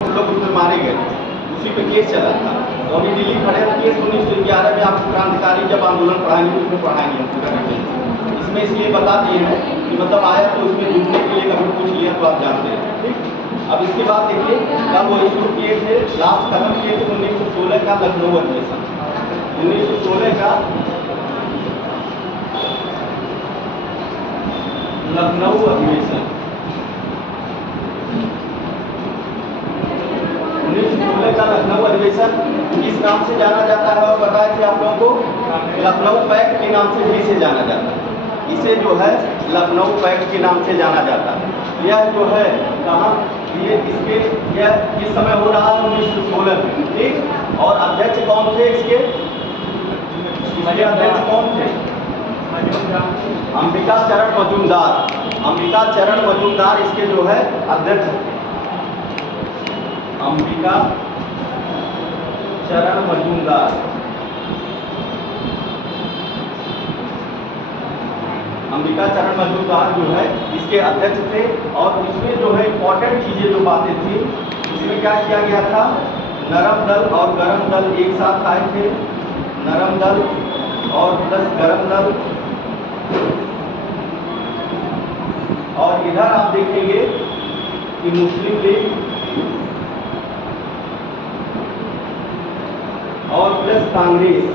लोग उसमें मारे गए, उसी पे केस चला था। तो अभी दिल्ली खड़े हो केस 1911 में आपको क्रांतिकारी जब आंदोलन पढ़ाएंगे उसमें पढ़ाएंगे पूरा डिटेल। इसमें इसलिए बता दिए हैं कि मतलब आया तो उसमें जुड़ने के लिए कभी पूछ लिया तो आप जानते हैं, ठीक। अब इसके बाद देखिए कब वो शुरू किए थे, लास्ट खत्म किए थे 1916 का लखनऊ अधिवेशन। 1916 का लखनऊ अधिवेशन 1916 का लखनऊ अधिवेशन किस नाम से जाना जाता है और बताया थे आप लोगों को, लखनऊ पैक्ट के नाम से भी इसे जाना जाता है। इसे जो है लखनऊ पैक्ट के नाम से जाना जाता है। यह जो है कहाँ, ये इसके यह किस समय हो रहा है 1916 में, ठीक। और अध्यक्ष कौन थे इसके अध्यक्ष कौन थे? अंबिका चरण मजूमदार। अंबिका चरण मजूमदार इसके जो है अध्यक्ष थे। अंबिका चरण मजूमदार अंबिका चरण मजूमदार जो है इसके अध्यक्ष थे। और इसमें जो है इंपॉर्टेंट चीजें जो बातें थी इसमें क्या किया गया था, नरम दल और गरम दल एक साथ आए थे। नरम दल और प्लस गरम दल। और इधर आप देखेंगे कि मुस्लिम लीग और प्लस कांग्रेस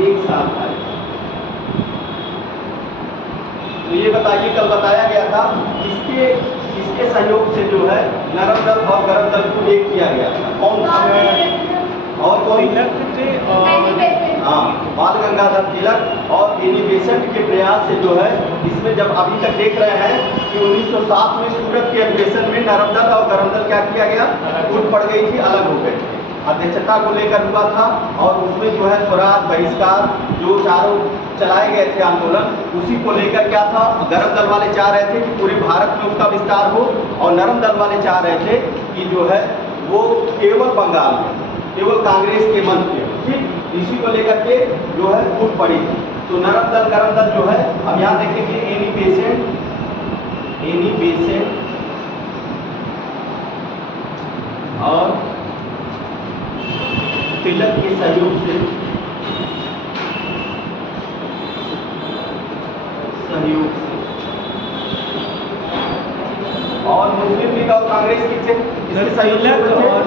एक साथ आए। तो ये बताइए, कल बताया गया था किसके सहयोग से जो है नरम दल और गरम दल को एक किया गया था, कौन और कौन थे? हाँ, बाल गंगाधर तिलक और एनी बेसेंट के प्रयास से जो है इसमें जब अभी तक देख रहे हैं कि 1907 में सूरत के अधिवेशन में नरम दल और गरम दल क्या किया गया, फूट पड़ गई थी, अलग हो गए थे। अध्यक्षता को लेकर हुआ था और उसमें जो है स्वराज बहिष्कार जो चारों चलाए गए थे आंदोलन, उसी को लेकर क्या था, गरम दल वाले चाह रहे थे कि पूरे भारत में उसका विस्तार हो और नरम दल वाले चाह रहे थे कि जो है वो केवल बंगाल में केवल कांग्रेस के मंत्री, ठीक। इसी को लेकर के जो है फूट पड़ी थी। तो नरम दल गरम दल जो है, अब यहाँ देखेंगे एनी बेसेंट और तिलक के सहयोग से और मुस्लिम लीग और कांग्रेस किसके सहयोग से और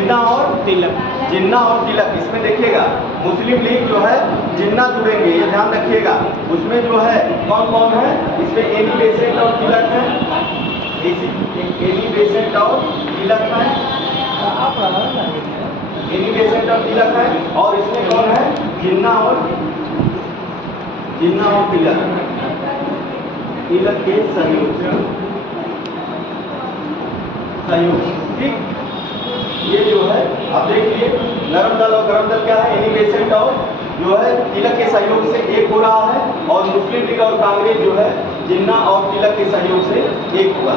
जिन्ना और तिलक। इसमें देखिएगा मुस्लिम लीग जो है जिन्ना जुड़ेंगे, ये ध्यान रखिएगा। उसमें जो है कौन कौन है, इसमें एनी बेसेंट और तिलक है, एनी बेसेंट और तिलक है, एनी बेसेंट और तिलक है। और इसमें कौन है, जिन्ना और तिलक के सहयोग, ठीक। ये जो है अब देखिए नरम दल और गरम दल क्या है, एनी बेसेंट और जो है तिलक के सहयोग से एक हो रहा है। और मुस्लिम लीग और कांग्रेस जो है जिन्ना और तिलक के सहयोग से एक हुआ।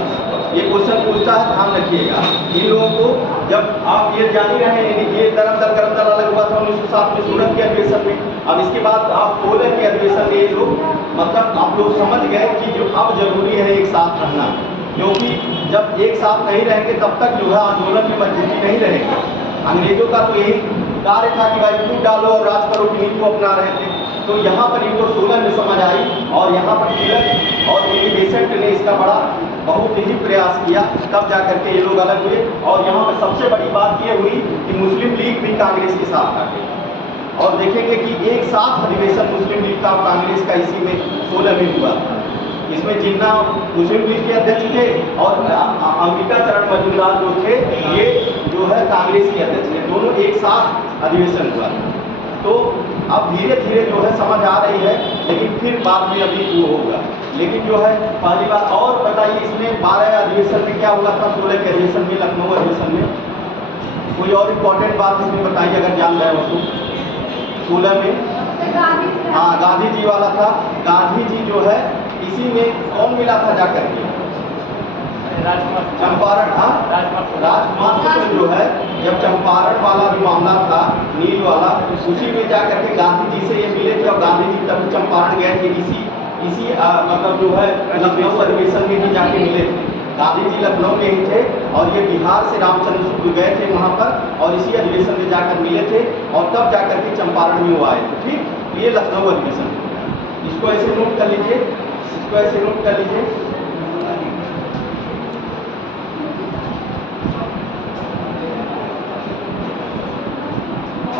ये क्वेश्चन पूछता है, ध्यान रखिएगा। इन लोगों को जब आप ये जान ही रहे हैं, ये नरम दल गरम दल अलग हुआ था 1907 में सूरत के अधिवेशन में। अब इसके बाद आप 16 के अधिवेशन में ये लोग मतलब आप लोग समझ गए कि जो अब जरूरी है एक साथ रहना, क्योंकि जब एक साथ नहीं रहेंगे तब तक जो है आंदोलन में मजबूती नहीं रहेगी। अंग्रेजों का तो यही कार्य था कि भाई फूट डालो और राज करो की नीति को अपना रहे थे। तो यहाँ पर इनको 16 में समझ आई और यहाँ पर तिलक और एनी बेसेंट ने इसका बड़ा बहुत ही प्रयास किया, तब जा करके ये लोग अलग हुए। और यहाँ पर सबसे बड़ी बात ये हुई कि मुस्लिम लीग भी कांग्रेस के साथ आ गई। और देखेंगे कि एक साथ अधिवेशन मुस्लिम लीग का और कांग्रेस का इसी में 16 में हुआ। इसमें जिन्ना मुस्लिम लीग के अध्यक्ष थे और अंबिका चरण मजूमदार जो थे ये जो है कांग्रेस के अध्यक्ष थे। दोनों एक साथ अधिवेशन हुआ। तो अब धीरे धीरे जो है समझ आ रही है, लेकिन फिर बाद में अभी वो होगा। लेकिन जो है पहली बात और बताइए, इसमें 12 अधिवेशन में क्या हुआ था, 16 के अधिवेशन में, लखनऊ अधिवेशन में कोई और इम्पोर्टेंट बात इसमें बताइए अगर जान रहे हो तो। 16 में हाँ गांधी जी वाला था। गांधी जी जो है इसी में कौन मिला था जाकर के, चंपारण। हाँ, राजकुमार शुक्ल जो है जब चंपारण वाला भी मामला था, नील वाला, उसी में जाकर के गांधी जी से ये मिले थे। और गांधी जी तब चंपारण गए थे, इसी मतलब जो है लखनऊ अधिवेशन में भी जाके मिले थे। गांधी जी लखनऊ में ही थे और ये बिहार से रामचंद्र शुक्ल गए थे वहाँ पर और इसी अधिवेशन में जाकर मिले थे और तब जाकर के चंपारण में वो आए थे। ठीक, ये लखनऊ अधिवेशन, इसको ऐसे नोट कर लीजिए, इसको ऐसे नोट कर लीजिए।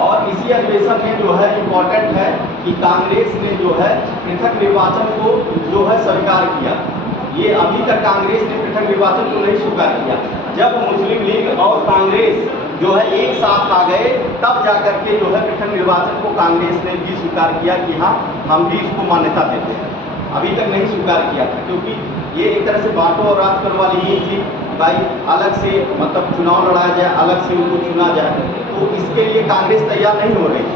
और इसी अधिवेशन में जो है इम्पोर्टेंट है कि कांग्रेस ने जो है पृथक निर्वाचन को जो है स्वीकार किया। ये अभी तक कांग्रेस ने पृथक निर्वाचन को नहीं स्वीकार किया। जब मुस्लिम लीग और कांग्रेस जो है एक साथ आ गए तब जाकर के जो है पृथक निर्वाचन को कांग्रेस ने भी स्वीकार किया कि हाँ हम भी इसको मान्यता देते हैं। अभी तक नहीं स्वीकार किया था क्योंकि ये एक तरह से बांटो और राज करो वाली ये थी, भाई अलग से मतलब चुनाव लड़ाया जाए, अलग से उनको चुना जाए, तो इसके लिए कांग्रेस तैयार नहीं हो रही थी,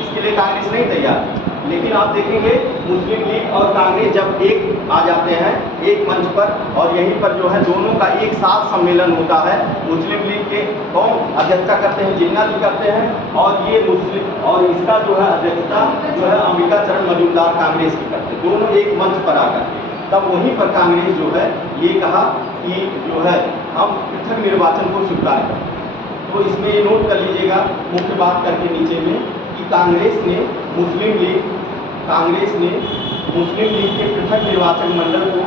इसके लिए कांग्रेस नहीं तैयार। लेकिन आप देखेंगे मुस्लिम लीग और कांग्रेस जब एक आ जाते हैं एक मंच पर और यहीं पर जो है दोनों का एक साथ सम्मेलन होता है। मुस्लिम लीग के कौन अध्यक्षता करते हैं, जिन्ना जी करते हैं और ये मुस्लिम और इसका जो है अध्यक्षता जो है अंबिका चरण मजूमदार कांग्रेस की करते हैं, दोनों एक मंच पर आकर के। तब वहीं पर कांग्रेस जो है ये कहा कि जो है हम पृथक निर्वाचन को स्वीकार करें। तो इसमें ये नोट कर लीजिएगा मुख्य बात करके नीचे में कि कांग्रेस ने मुस्लिम लीग के पृथक निर्वाचन मंडल को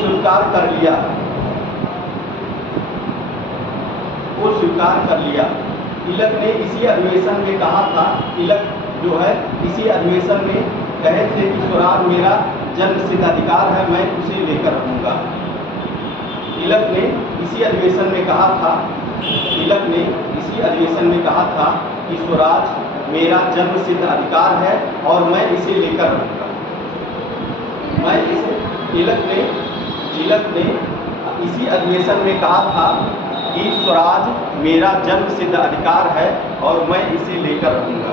स्वीकार कर लिया। तिलक ने इसी अधिवेशन में कहा था, तिलक जो है इसी अधिवेशन में कहे थे कि स्वराज मेरा जन्मसिद्ध अधिकार है, मैं उसे लेकर रहूँगा। तिलक ने इसी अधिवेशन में कहा था कि स्वराज मेरा जन्मसिद्ध अधिकार है और मैं इसे लेकर रहूँगा। तिलक ने इसी अधिवेशन में कहा था कि स्वराज मेरा जन्मसिद्ध अधिकार है और मैं इसे लेकर रहूँगा।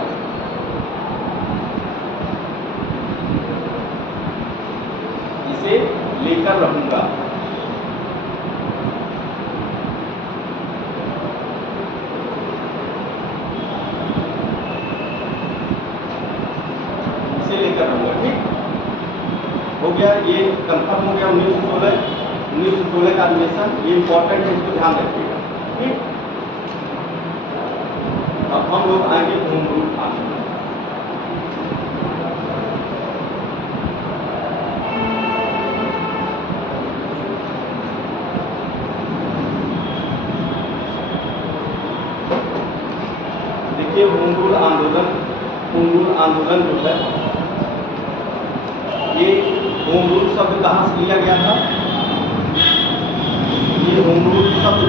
इसे लेकर रहूँगा। ठीक हो गया, ये कंफर्म हो गया। 1916 का अधिवेशन, ये इंपॉर्टेंट है, इसको ध्यान रखिएगा। ठीक, अब हम लोग आएंगे होम रूल आंदोलन। देखिए होम रूल आंदोलन जो है ये होम रूल शब्द कहाँ से लिया गया था? ये होम रूल शब्द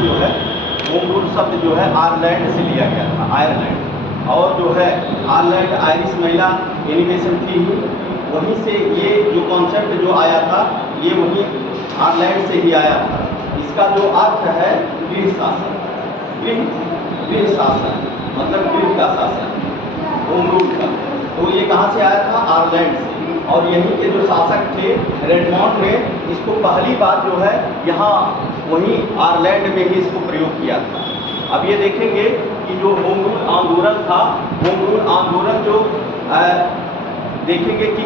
जो है आयरलैंड से लिया गया था, आयरलैंड। और जो है आयरलैंड आयरिश महिला एनिमेशन थी, वहीं से ये जो कॉन्सेप्ट जो आया था ये वहीं आयरलैंड से ही आया था। इसका जो अर्थ है गृह शासन, गृह शासन मतलब गृह का शासन, होम रूल का। तो ये कहाँ से आया था? आयरलैंड से। और यहीं के जो शासक थे रेडमॉन्ड ने इसको पहली बार जो है यहाँ वहीं आयरलैंड में ही इसको प्रयोग किया था। अब ये देखेंगे कि जो होम रूल आंदोलन था, होम रूल आंदोलन जो देखेंगे कि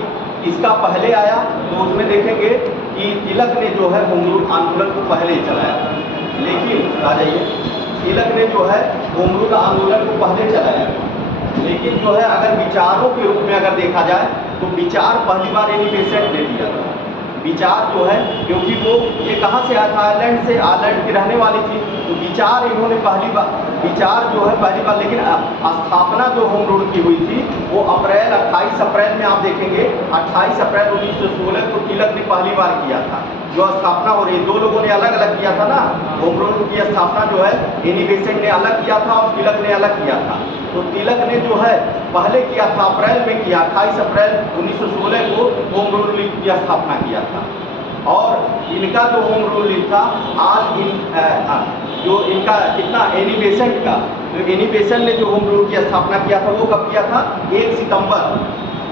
इसका पहले आया तो उसमें देखेंगे कि तिलक ने जो है होम रूल आंदोलन को पहले चलाया। लेकिन आ जाइए, तिलक ने जो है होम रूल आंदोलन को पहले चलाया, लेकिन जो है अगर विचारों के रूप में अगर देखा जाए तो विचार पहली बार एनी बेसेंट ने दिया था। विचार जो है क्योंकि वो ये कहाँ से आया था? आयरलैंड से, आयरलैंड की रहने वाली थी, तो विचार इन्होंने पहली बार, लेकिन स्थापना जो होम रूल की हुई थी वो 28 अप्रैल में आप देखेंगे 28 अप्रैल 1916 को तिलक ने पहली बार किया था। जो स्थापना हो रही है, दो लोगों ने अलग अलग किया था ना, होम रूल की स्थापना जो है एनी बेसेंट ने अलग किया था और तिलक ने अलग किया था। तो तिलक ने जो है पहले किया था, अप्रैल में किया, 28 अप्रैल 1916 को होम रूल लीग की स्थापना किया था। और इनका जो होम रूल लीग था जो इनका कितना एनी बेसेंट का, एनी बेसेंट ने जो होम रूल की स्थापना किया था वो कब किया था? 1 सितंबर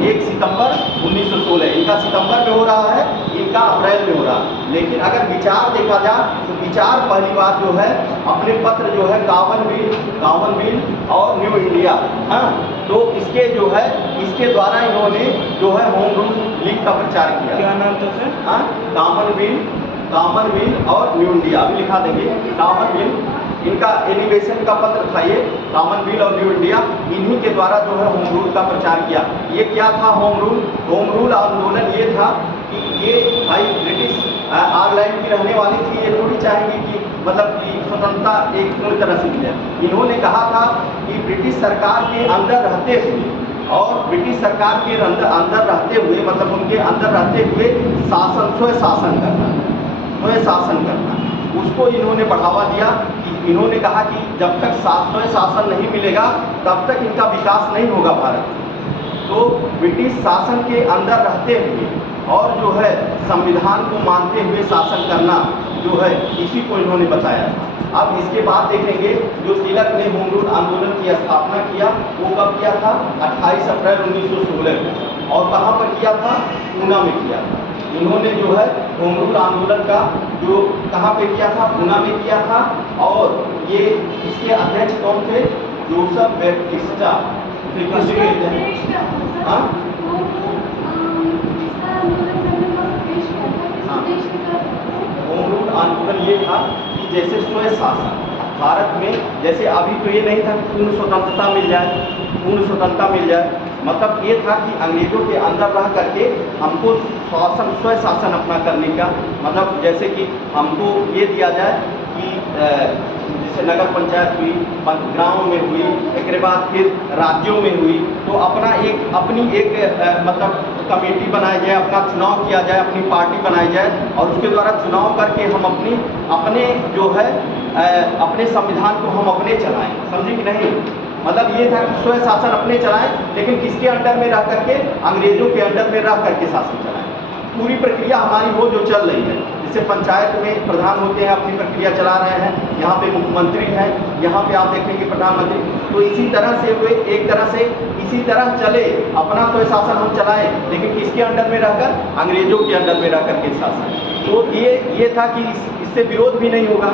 1 सितंबर 1916, इनका सितंबर में हो रहा है, इनका अप्रैल में हो रहा है। लेकिन अगर विचार देखा जाए तो विचार पहली बार जो है अपने पत्र जो है कामनवेल्थ और न्यू इंडिया, हाँ, तो इसके जो है इसके द्वारा इन्होंने जो है होम रूल लीग का प्रचार किया। क्या नाम था सर? हाँ, कामनवेल्थ और न्यू इंडिया, अभी लिखा देंगे। कामनवेल्थ इनका एलिवेशन का पत्र था, ये कामनवेल्थ और न्यू इंडिया, इन्हीं के द्वारा जो है होम रूल का प्रचार किया। ये क्या था होम रूल आंदोलन? ये था कि ये भाई ब्रिटिश आयरलैंड की रहने वाली थी, ये थोड़ी चाहेंगे कि मतलब कि स्वतंत्रता एक पूर्ण तरह से मिले। इन्होंने कहा था कि ब्रिटिश सरकार के अंदर रहते हुए और ब्रिटिश सरकार के अंदर रहते हुए मतलब उनके अंदर रहते हुए स्वय शासन करना, उसको इन्होंने बढ़ावा दिया। कि इन्होंने कहा कि जब तक स्वय शासन नहीं मिलेगा तब तक इनका विकास नहीं होगा भारत में। तो ब्रिटिश शासन के अंदर रहते हुए और जो है संविधान को मानते हुए शासन करना जो है, इसी को इन्होंने बताया। अब इसके बाद देखेंगे जो तिलक ने होम रूल आंदोलन की स्थापना किया, वो कब किया था? 28 अप्रैल 1916 को। और कहाँ पर किया था? पूना में किया था। इन्होंने जो है होम रूल आंदोलन का जो कहाँ पे किया था? पूना में किया था। और ये इसके अध्यक्ष कौन थे? Joseph Baptista. हाँ, होम रूल आंदोलन ये था कि जैसे स्वय शासन भारत में, जैसे अभी तो ये नहीं था कि पूर्ण स्वतंत्रता मिल जाए, मतलब ये था कि अंग्रेजों के अंदर रह करके हमको स्वय शासन अपना करने का, मतलब जैसे कि हमको ये दिया जाए कि जैसे नगर पंचायत हुई, गाँव में हुई, एक बाद फिर राज्यों में हुई, तो अपनी एक मतलब कमेटी बनाई जाए, अपना चुनाव किया जाए, अपनी पार्टी बनाई जाए और उसके द्वारा चुनाव करके हम अपने जो है अपने संविधान को हम अपने चलाएं। समझे कि नहीं? मतलब ये था कि स्वय शासन अपने चलाएं, लेकिन किसके अंडर में रह करके? अंग्रेजों के अंडर में रह करके शासन चलाएं। पूरी प्रक्रिया हमारी वो जो चल रही है, जैसे पंचायत में प्रधान होते हैं, अपनी प्रक्रिया चला रहे हैं, यहाँ पे मुख्यमंत्री हैं, यहाँ पे आप देखेंगे प्रधानमंत्री, तो इसी तरह से वे एक तरह से इसी तरह चले, अपना स्वय शासन हम चलाएं, लेकिन किसके अंडर में रहकर? अंग्रेजों के अंडर में रह करके शासन। तो ये था कि इससे विरोध भी नहीं होगा,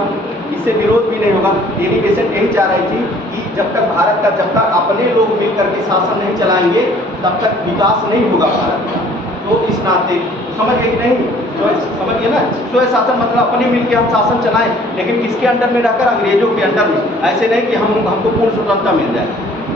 एलिवेशन यही चाह रही थी कि जब तक भारत का, जब तक अपने लोग मिलकर के शासन नहीं चलाएंगे तब तक विकास नहीं होगा भारत का। तो इस नाते समझ गए कि नहीं? समझिए ना, स्वय शासन मतलब अपने मिलकर हम शासन चलाएं, लेकिन किसके अंडर में रहकर? अंग्रेजों के अंडर में। ऐसे नहीं कि हमको पूर्ण स्वतंत्रता मिल जाए।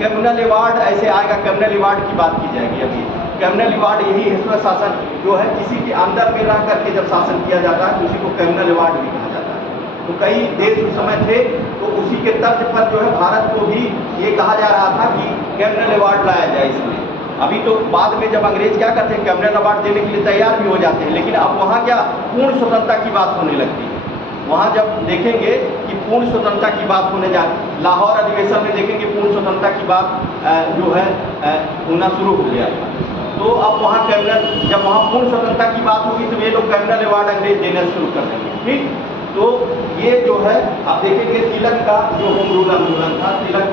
कम्युनल अवार्ड ऐसे आएगा, कम्युनल अवार्ड की बात की जाएगी अभी। कम्युनल अवार्ड यही है, स्वय शासन जो है किसी के अंदर में रह करके जब शासन किया जाता है तो उसी को कम्युनल अवार्ड भी कहा जाता है। तो कई देश उस समय थे, तो उसी के तर्ज पर जो है भारत को भी ये कहा जा रहा था कि कम्युनल अवार्ड लाया जाए इसमें। अभी तो बाद में जब अंग्रेज क्या करते हैं, कम्युनल अवार्ड देने के लिए तैयार भी हो जाते हैं, लेकिन अब वहाँ क्या पूर्ण स्वतंत्रता की बात होने लगती है। वहाँ जब देखेंगे कि पूर्ण स्वतंत्रता की बात होने जाए, लाहौर अधिवेशन में देखेंगे पूर्ण स्वतंत्रता की बात जो है होना शुरू हो गया। तो अब वहाँ कम्युनल, जब वहाँ पूर्ण स्वतंत्रता की बात होगी तो ये लोग कम्युनल अवार्ड अंग्रेज देना शुरू कर देंगे। ठीक, तो ये जो है आप देखेंगे तिलक का जो होम रूल आंदोलन था, तिलक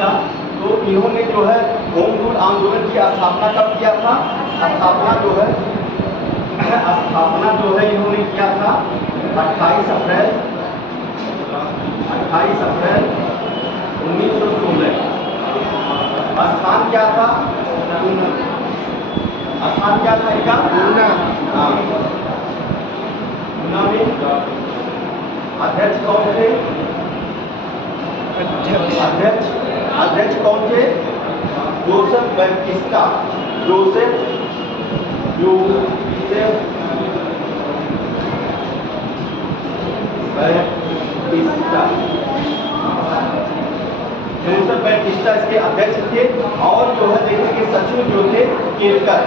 का, तो इन्होंने जो है होम रूल आंदोलन की स्थापना कब किया था? स्थापना जो है इन्होंने किया था 28 अप्रैल 1916। स्थान क्या था? इनका पूना। हाँ, पूना में। अध्यक्ष कौन थे? अध्यक्ष कौन थे? Joseph Baptista. जोसेफ बैप्टिस्टा इसके अध्यक्ष थे। और जो है देखिए सचिव जो थे केलकर,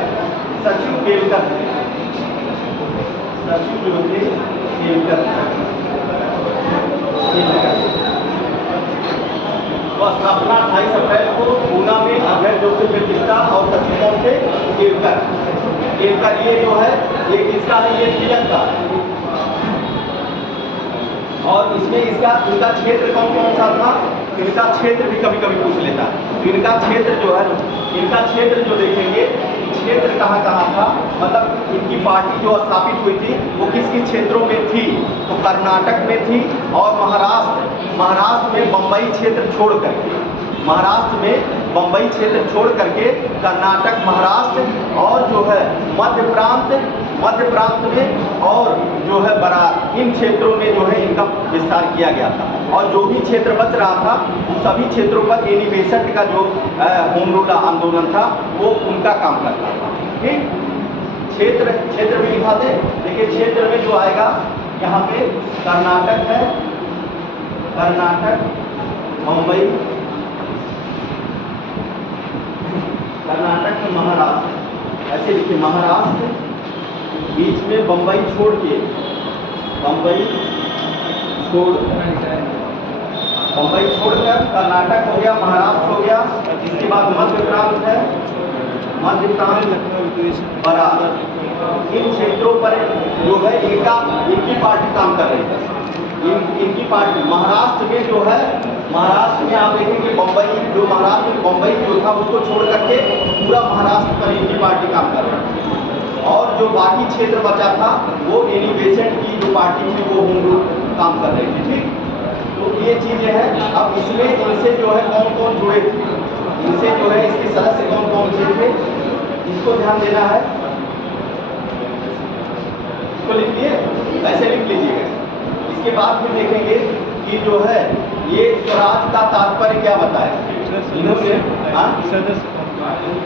तो स्थापना 28 अप्रैल को पूना में अध्यक्ष जोसेफ बैप्टिस्टा और सचिव कौन थे? केलकर। ये जो है ये किसका है? ये तिलक का। और इसमें इनका क्षेत्र कौन कौन सा था, इनका क्षेत्र भी कभी कभी पूछ लेता है। तो इनका क्षेत्र जो है, इनका क्षेत्र जो देखेंगे, क्षेत्र कहाँ कहाँ था, मतलब इनकी पार्टी जो स्थापित हुई थी वो किस किस क्षेत्रों में थी। तो कर्नाटक में थी और महाराष्ट्र में बम्बई क्षेत्र छोड़ करके, महाराष्ट्र में बम्बई क्षेत्र छोड़ करके कर्नाटक, महाराष्ट्र और जो है मध्य प्रांत में और जो है बरार, इन क्षेत्रों में जो है इनका विस्तार किया गया था। और जो भी क्षेत्र बच रहा था उन सभी क्षेत्रों पर एनी बेसेंट का जो होम रूल आंदोलन था वो उनका काम करता था। ठीक, क्षेत्र भी लिखा थे। देखिए क्षेत्र में जो आएगा यहाँ पे कर्नाटक है, कर्नाटक, मुंबई, कर्नाटक में महाराष्ट्र, ऐसे लिखिए महाराष्ट्र, बीच में बम्बई छोड़ के, बम्बई छोड़कर कर्नाटक हो गया, महाराष्ट्र हो गया। इसके बाद मध्य प्रांत है, मध्य प्रांत, बरार, इन क्षेत्रों पर जो है इनकी पार्टी काम कर रही है। इनकी पार्टी महाराष्ट्र में जो है, महाराष्ट्र में आप देखेंगे बम्बई, जो महाराष्ट्र में बम्बई जो था उसको छोड़ करके पूरा महाराष्ट्र पर इनकी पार्टी काम कर रही है। और जो बाकी क्षेत्र बचा था वो एनी बेसेंट की जो पार्टी थी वो होम रूल काम कर रही थी। ठीक, तो ये चीज़ें हैं। अब इसमें इनसे जो है कौन कौन जुड़े थे, इनसे जो है इसके सदस्य कौन कौन से थे, इसको ध्यान देना है। इसको लिख लिए, ऐसे लिख लीजिएगा। इसके बाद फिर देखेंगे कि जो है ये स्वराज का तात्पर्य क्या बताया इन्होंने।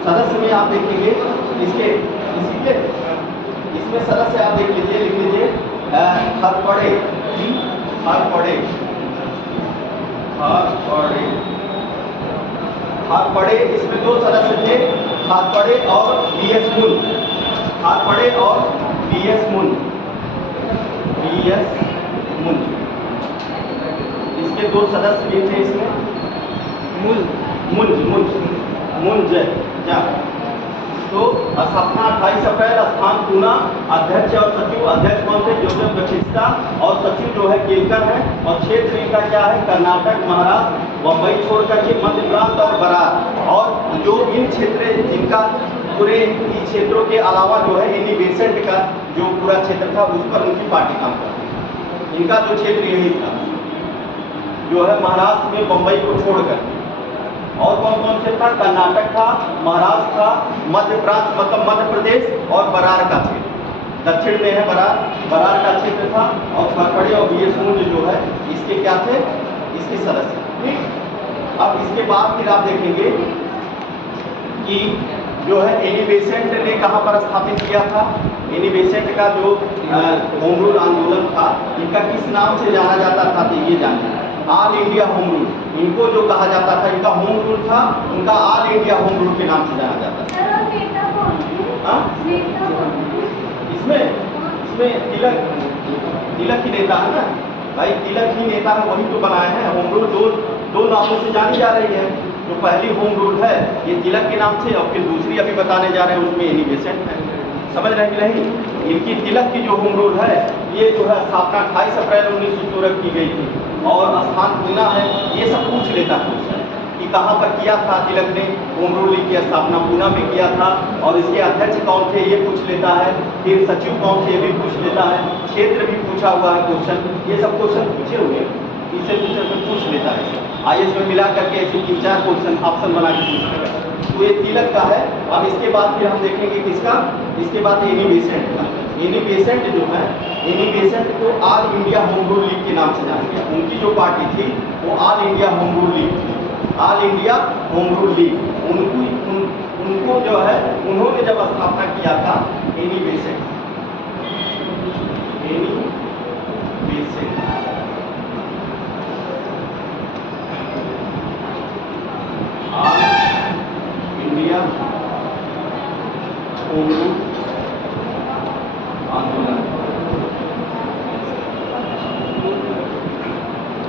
सदस्य में आप देखेंगे इसमें सदस्य आप देख लीजिए, लिख लीजिए खारपड़े, इसमें दो सदस्य थे, खारपड़े और बीएस मुन, खारपड़े और बीएस मुन, इसके दो सदस्य भी थे इसमें, मुंज क्या। तो स्थापना 28 अप्रैल, स्थान पूना, अध्यक्ष और सचिव, अध्यक्ष कौन थे, जोसेफ बछिस्ता, और सचिव जो है केलकर है। और क्षेत्र इनका क्या है, कर्नाटक, महाराष्ट्र, बम्बई छोड़ करके मध्य प्रांत और बरार। और जो इन क्षेत्र जिनका पूरे इन क्षेत्रों के अलावा जो है एनी बेसेंट का जो पूरा क्षेत्र था उस पर उनकी पार्टी काम करती। इनका जो क्षेत्र यही था जो है महाराष्ट्र में बम्बई को छोड़कर। और कौन कौन से था, कर्नाटक था, महाराष्ट्र था, मध्य प्रांत मतलब मध्य प्रदेश और बरार का क्षेत्र, दक्षिण में है बरार का क्षेत्र था। और खारपड़े और बीएस मुंज जो है इसके क्या थे, इसके सदस्य। ठीक, अब इसके बाद फिर आप देखेंगे कि जो है एनी बेसेंट ने कहाँ पर स्थापित किया था। एनी बेसेंट का जो होम रूल आंदोलन था इनका किस नाम से जाना जाता था, तो ये जानिए, ऑल इंडिया होम रूल। इनको जो कहा जाता था, इनका होम रूल था, उनका ऑल इंडिया होम रूल के नाम से जाना जाता था। इसमें तिलक ही नेता है ना भाई, तिलक ही नेता है, वही तो बनाए हैं। होम रूल दो नामों से जानी जा रही है। जो पहली होम रूल है ये तिलक के नाम से, और फिर दूसरी अभी बताने जा रहे हैं उसमें एनी बेसेंट है। समझ रहे कि नहीं। इनकी तिलक की जो होम रूल है ये जो है स्थापना 28 अप्रैल 1916 की गई थी। और स्थान पूना है, ये सब पूछ लेता है कि कहाँ पर किया था तिलक ने होम रूल की स्थापना, पूना में किया था। और इसके अध्यक्ष कौन थे ये पूछ लेता है, फिर सचिव कौन थे ये भी पूछ लेता है, क्षेत्र भी पूछा हुआ है क्वेश्चन, ये सब क्वेश्चन पूछे हुए हैं, इसे पूछ लेता है। आईएएस में मिला करके ऐसे 3-4 क्वेश्चन ऑप्शन बना के पूछ लेगा। तो ये तिलक का है। अब इसके बाद फिर हम देखेंगे किसका, इसके बाद एनी बेसेंट का। एनी बेसेंट जो है, एनी बेसेंट को all India home rule league के नाम से जाना गया। उनकी जो पार्टी थी वो all India home rule league थी, all India home rule league. उनको जो है उन्होंने जब स्थापना किया था Annie Besant, all India home rule आंदोलन।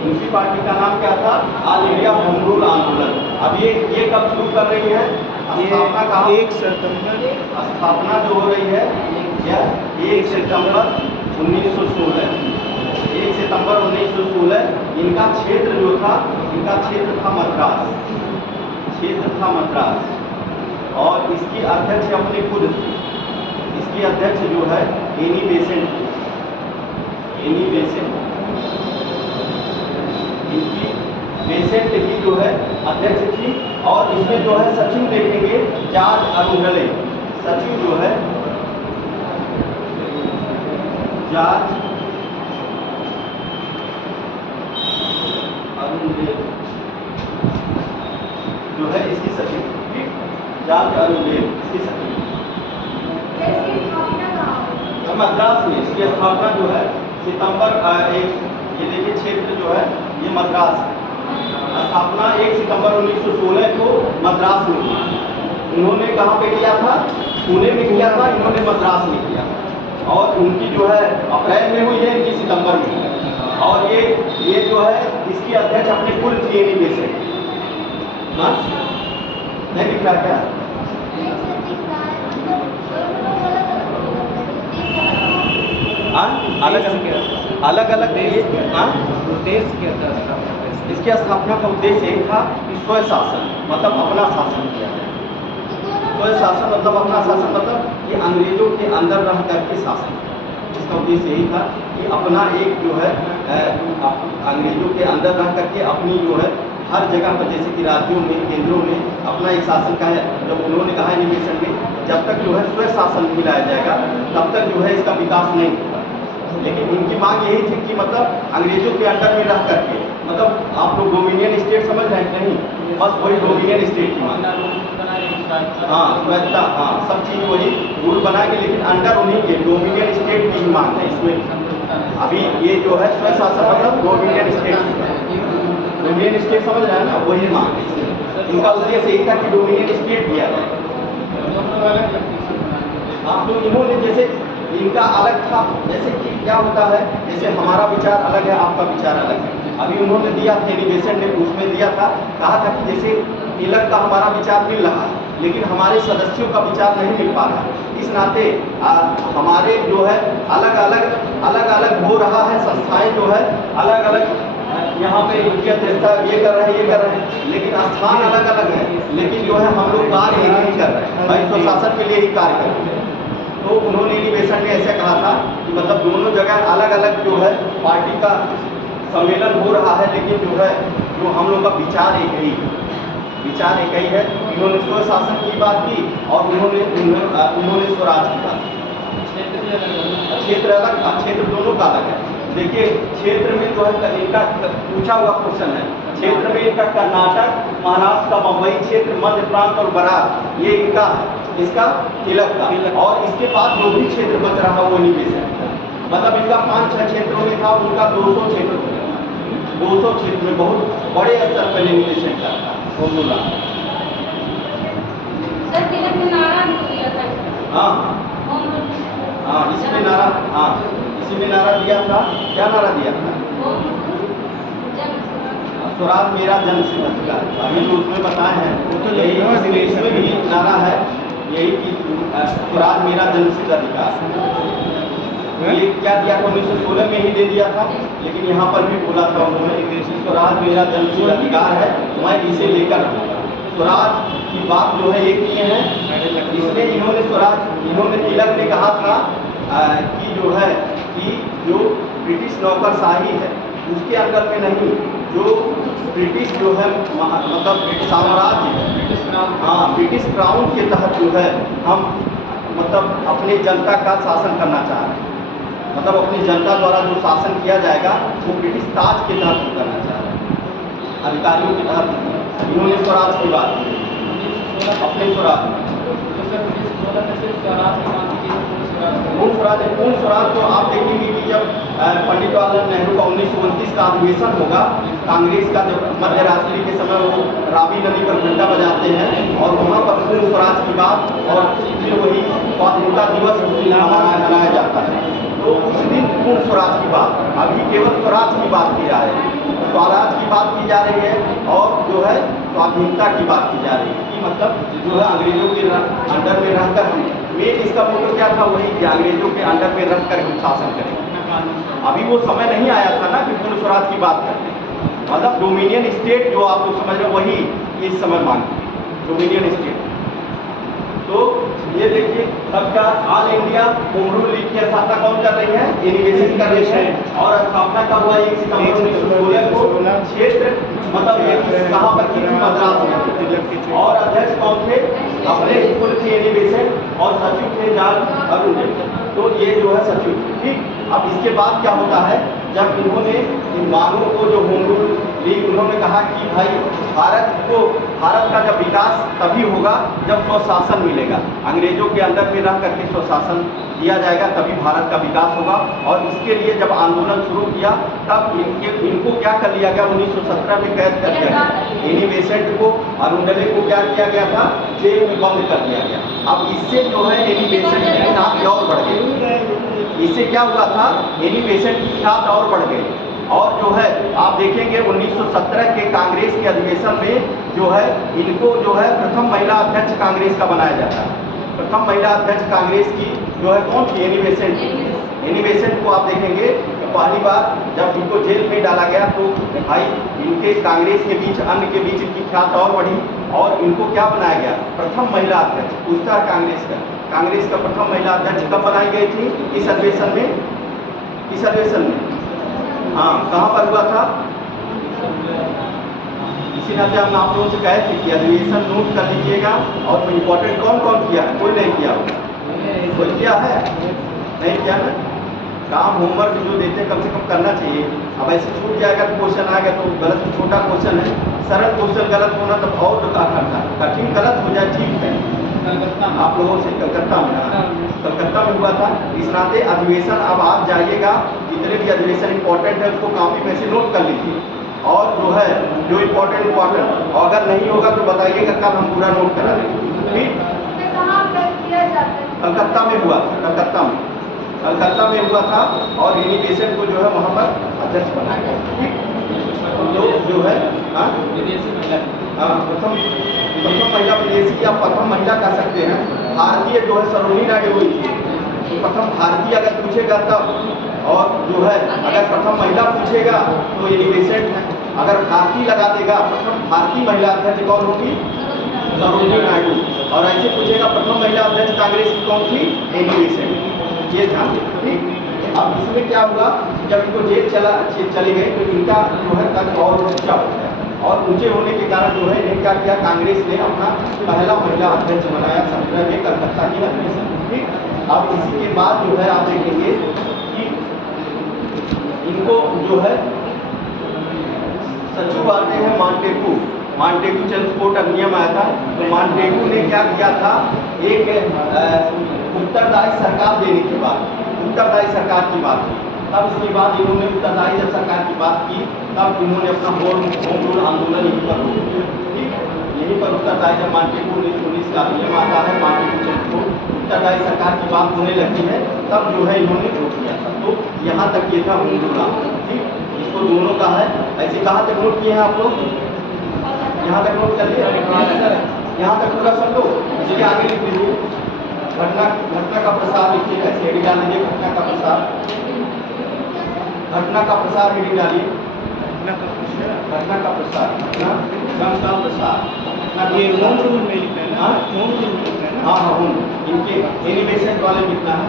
इनकी पार्टी का नाम क्या था, ऑल इंडिया होम रूल आंदोलन। अब ये कब शुरू कर रही है, स्थापना कहाँ, 1 सितंबर, स्थापना जो हो रही है यह 1 सितंबर 1916 1 सितंबर 1916 इनका क्षेत्र जो था, इनका क्षेत्र था मद्रास, क्षेत्र था मद्रास। और इसकी अध्यक्ष अपने खुद थी, इसकी अध्यक्ष जो है एनी बेसेंट, एनी बेसेंट, इनकी बेसेंट ही जो है अध्यक्ष थी। और इसमें जो है सचिव देखेंगे जॉर्ज अरुंडले, सचिव जो है जॉर्ज अरुंडले जो है इसकी सचिव, जॉर्ज अरुंडले इसकी सचिव। मद्रास में इसकी स्थापना जो है सितंबर 1, ये देखिए क्षेत्र जो है ये मद्रास है। स्थापना 1 सितंबर 1916 को मद्रास में हुई। उन्होंने कहाँ पे किया था? पुणे में किया था, इन्होंने मद्रास में किया। और उनकी जो है अप्रैल में हुई है, इनकी सितंबर में हुई है। और ये जो है इसकी अध्यक्ष अपने कुल एनी बेसेंट, नहीं दिख रहा क्या? अलग अलग उद्देश्य, इसकी स्थापना का उद्देश्य एक था कि स्वयं शासन, मतलब अपना शासन किया जाए। स्वयं शासन मतलब अपना शासन, मतलब कि अंग्रेजों के अंदर रह करके शासन। इसका उद्देश्य यही था कि अपना एक जो है अंग्रेजों के अंदर रह करके अपनी जो है हर जगह पर, जैसे कि राज्यों में, केंद्रों में अपना एक शासन का है। जब उन्होंने कहा एनिमेशन में, जब तक जो है स्वयं शासन नहीं लाया जाएगा तब तक जो है इसका विकास नहीं होगा। लेकिन इनकी मांग यही थी कि मतलब अंग्रेजों के अंडर में रह करके, मतलब आप लोग डोमिनियन स्टेट समझ रहे हैं नहीं, बस वही डोमिनियन स्टेट की मांग। हाँ, स्वच्छता, हाँ, सब चीज़ वही रूल बनाएंगे, लेकिन अंडर उन्हीं के डोमिनियन स्टेट की मांग है इसमें। अभी ये जो है स्वयं शासन मतलब डोमिनियन स्टेट, डोमिनियन स्टेट समझ रहे हैं ना, वही मांग है। इनका उद्देश्य यही था कि डोमिनियन स्टेट दिया जाए। हाँ, तो इन्होंने जैसे इनका अलग था, जैसे कि क्या होता है, जैसे हमारा विचार अलग है, आपका विचार अलग है। अभी उन्होंने दिया था, एनिमेशन ने उसमें दिया था, कहा था कि जैसे तिलक का हमारा विचार मिल रहा है, लेकिन हमारे सदस्यों का विचार नहीं मिल पा रहा है। इस नाते हमारे जो है अलग अलग हो रहा है, संस्थाएं जो है अलग अलग, यहाँ पे इनकी अध्यक्षता ये कर रहे हैं, लेकिन स्थान अलग अलग है, लेकिन जो है हम लोग कार्य ही नहीं कर रहे हैं, भाई स्वशासन के लिए ही कार्य कर रहे हैं। तो उन्होंने एनिमेशन में ऐसे कहा था कि मतलब दोनों जगह अलग अलग जो है पार्टी का सम्मेलन हो रहा है, लेकिन जो है जो हम लोग का विचार एक ही है, विचार एक ही है। इन्होंने स्वशासन की बात की और उन्होंने स्वराज की बात की। क्षेत्र अलग था, क्षेत्र दोनों का अलग है। देखिए क्षेत्र में जो है इनका पूछा हुआ क्वेश्चन है, क्षेत्र में इनका कर्नाटक, महाराष्ट्र का बम्बई क्षेत्र, मध्य प्रांत और बराक, ये इनका है, इसका तिलक का। और इसके पास जो भी क्षेत्र बच रहा वो एनिमेशन, मतलब इनका 5-6 क्षेत्रों में था, उनका 200 क्षेत्र हो गया, 200 क्षेत्र में बहुत बड़े स्तर पर एनिमेशन का था। हाँ हाँ, इसी में नारा, हाँ इसी में नारा दिया था। क्या नारा दिया था? स्वराज मेरा जन्मसिद्ध अधिकार। अभी जो उसमें बताए हैं तो यही इसमें भी नारा है, यही कि स्वराज मेरा जन्मसिद्ध अधिकार। ये क्या दिया था? 1916 में ही दे दिया था, लेकिन यहाँ पर भी बोला था उन्होंने, स्वराज मेरा जन्मसिद्ध अधिकार है, मैं इसे लेकर रहूँगा। स्वराज की बात जो है एक किए हैं, इसमें इन्होंने स्वराज, इन्होंने तिलक ने कहा था कि जो है कि जो ब्रिटिश नौकरशाही है उसके अंदर में नहीं, जो ब्रिटिश जो है मतलब साम्राज्य, हाँ ब्रिटिश क्राउन के तहत जो है हम मतलब अपनी जनता का शासन करना चाह रहे हैं, मतलब अपनी जनता द्वारा जो शासन किया जाएगा वो ब्रिटिश ताज के तहत करना चाह रहे हैं, अधिकारियों के तहत। इन्होंने स्वराज की बात की, अपने स्वराज पूर्ण स्वराज तो आप देखेंगे कि जब पंडित जवाहरलाल नेहरू का 1929 का अधिवेशन होगा, कांग्रेस का जब मध्य रात्रि के समय वो रावी नदी पर घंटा बजाते हैं और वहाँ पर पूर्ण स्वराज की बात, और फिर वही स्वाधीनता दिवस उस दिन मनाया जाता है, तो उस दिन पूर्ण स्वराज की बात, अभी केवल स्वराज की बात की जा रही है, स्वराज की बात की जा रही है, और जो है स्वाधीनता की बात की जा रही है कि मतलब जो है अंग्रेजों के अंडर में रहकर हम, मेन इसका फोटो क्या था, वही कि अंग्रेजों के अंडर में रहकर हम शासन करें। अभी वो समय नहीं आया था ना कि पूर्ण स्वराज की बात करते हैं। मतलब डोमिनियन स्टेट जो आप लोग समझ रहे हो वही इस समय मांगते हैं, डोमिनियन स्टेट। तो ये देखिए सबका all India home rule league की स्थापना कौन कर रही है? एनिवेशन कर रही है। और स्थापना का हुआ 1 सितंबर 1916 को। क्षेत्र मतलब ये कहाँ पर की थी? मद्रास में। और अध्यक्ष कौन थे? अपने स्कूल के एनिवेशन। और सचिव थे जॉर्ज अरुण। तो ये जो है सचिव, ठीक। अब इसके बाद क्या होता है, जब इन्होंने इन मांगों को जो होम रूल लीग, उन्होंने कहा कि भाई भारत का जब विकास तभी होगा जब स्वशासन मिलेगा, अंग्रेजों के अंदर में रह करके स्वशासन दिया जाएगा, तभी भारत का विकास होगा। और इसके लिए जब आंदोलन शुरू किया तब इनको क्या कर लिया गया? 1917 में कैद कर दिया गया। एनी बेसेंट को, अरुंडले को क्या किया गया था? जेल में बंद कर दिया गया। अब इससे जो है एनी बेसेंट की ख्यात और बढ़ गई। इससे क्या हुआ था? एनी बेसेंट की ख्यात और बढ़ गई। और जो है आप देखेंगे 1917 के कांग्रेस के अधिवेशन में जो है इनको जो है प्रथम महिला अध्यक्ष कांग्रेस का बनाया जाता है। प्रथम महिला अध्यक्ष कांग्रेस की जो है कौन थी? Annie Besant. एनी बेसेंट को आप देखेंगे तो पहली बार जब इनको जेल में डाला गया तो भाई इनके कांग्रेस के बीच, अन्य के बीच इनकी ख्यात और बढ़ी और इनको क्या बनाया गया? प्रथम महिला अध्यक्ष। उस कांग्रेस का प्रथम महिला अध्यक्ष कब बनाई गई थी? इस अधिवेशन में। हाँ, कहाँ पर हुआ था? इसी नाते हम आप लोगों से कहे थे कि अधिवेशन नोट कर लीजिएगा। और इम्पोर्टेंट कौन कौन किया है? कोई नहीं किया होगा। कोई किया है? नहीं किया ना? काम होमवर्क जो देते हैं कम से कम करना चाहिए। अब ऐसे छूट जाएगा तो क्वेश्चन आएगा तो गलत, छोटा क्वेश्चन है, सरल क्वेश्चन गलत होना तो और क्या करता है, कठिन गलत हो जाए, ठीक है। आप लोगों से कलकत्ता में हुआ था। इस नाते अधिवेशन, अब आप जाइएगा जितने भी अधिवेशन इंपॉर्टेंट है उसको कॉपी में से नोट कर लीजिए। और जो है जो इम्पोर्टेंट, और अगर नहीं होगा तो बताइएगा, कल हम पूरा नोट करा देंगे, ठीक। कलकत्ता में हुआ था, कलकत्ता में हुआ था। और एनी बेसेंट को जो है वहाँ पर अध्यक्ष बनाया गया, ठीक। तो जो है प्रथम महिला विदेशी या प्रथम महिला कह सकते हैं। भारतीय जो है सरोजिनी नायडू हुई थी। प्रथम भारतीय अगर पूछेगा तब, और जो है अगर प्रथम महिला पूछेगा तो एनी बेसेंट है। अगर भारतीय लगा देगा, प्रथम भारतीय महिला अध्यक्ष कौन होगी? सरोजिनी नायडू। और ऐसे पूछेगा प्रथम महिला अध्यक्ष कांग्रेस की कौन थी? Annie Besant. ये ध्यान दें, ठीक। अब इसमें क्या हुआ, जब इनको जेल चले गए तो इनका जो है तक और ऊंचा हो गया। और ऊंचे होने के कारण जो है इन्हें क्या किया? कांग्रेस ने अपना पहला महिला अध्यक्ष बनाया 17 में कलकत्ता की अधिवेशन, ठीक। अब इसी के बाद जो है आप देखेंगे कि इनको जो है सचिव आते हैं मांटेगू ट्रांसपोर्ट अधिनियम आया था। तो मांटेगू ने क्या किया था? एक उत्तरदायी सरकार देने के बाद, उत्तरदायी सरकार की बात की। तब इसके बाद इन्होंने उत्तरदायी जब सरकार की बात की तब इन्होंने अपना होम रूल आंदोलन यहीं पर रोक दिया, ठीक। यहीं पर उत्तरदायी जब मांटेगू 1919 का अधिनियम आता है, मांटेगू ट्रांसपोर्ट, उत्तरदायी सरकार की बात होने लगती है, तब जो है इन्होंने रोक दिया था। तो यहाँ तक ये था होम रूल आंदोलन, ठीक। इसको दोनों का है। ऐसे कहाँ तक नोट किए हैं आप लोग? यहाँ तक नोट कर लिया, यहाँ तक पूरा सब लोग। इसके आगे लिख लीजिए घटना का प्रसार लिखिए, ऐसे हेडिंग डाल दीजिए, घटना का प्रसार हेडिंग डालिए, घटना का प्रसार। ये होम रूल में लिखना है ना? होम रूल में लिखना है ना? हाँ, इनके एनी बेसेंट वाले लिखना है।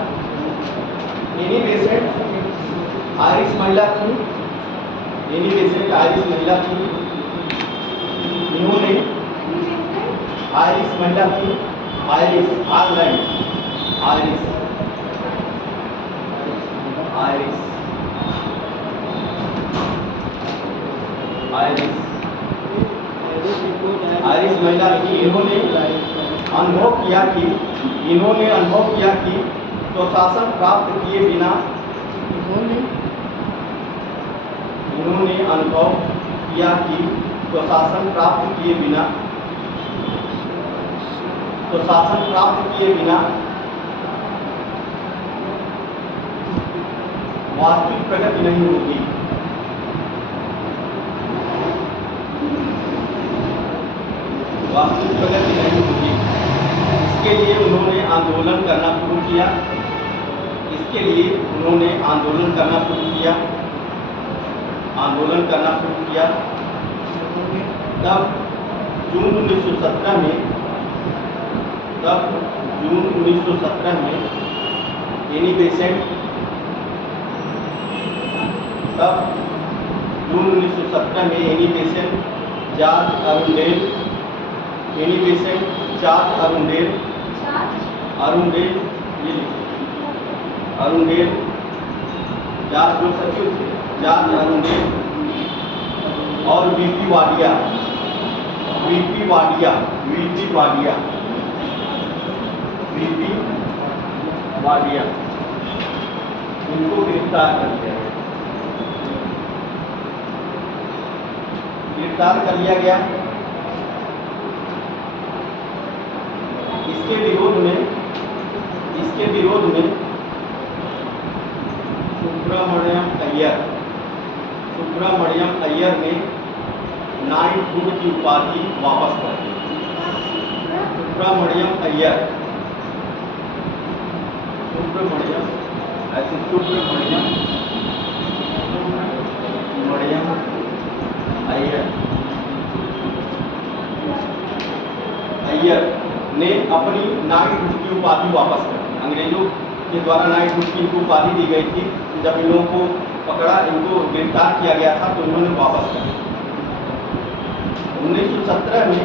एनी बेसेंट आयरिश महिला थी, एनी बेसेंट आयरिश महिला थी। इन्होंने आयरिश महिला थी, आयरिश आयरलैंड, आयरिश महिला थी। इन्होंने अनुभव किया कि स्वशासन प्राप्त किए बिना वास्तविक प्रगति नहीं होगी। इसके लिए उन्होंने आंदोलन करना शुरू किया। इसके लिए उन्होंने आंदोलन करना शुरू किया। तब जून 1917 में Annie Besant George Arundale George जो सचिव थे, जॉर्ज अरुंडेल और वीपी वाडिया इनको गिरफ्तार कर लिया गया। इसके विरोध में सुब्रमण्यम अय्यर ने नाइटहुड की उपाधि वापस कर दी। सुब्रमण्यम अय्यर ने अपनी नाइटहुड की उपाधि वापस कर दी। अंग्रेजों के द्वारा नाइटहुड की इनको उपाधि दी गई थी। जब इन लोगों को पकड़ा, इनको गिरफ्तार किया गया था, तो इन्होंने वापस कर दी। 1917 में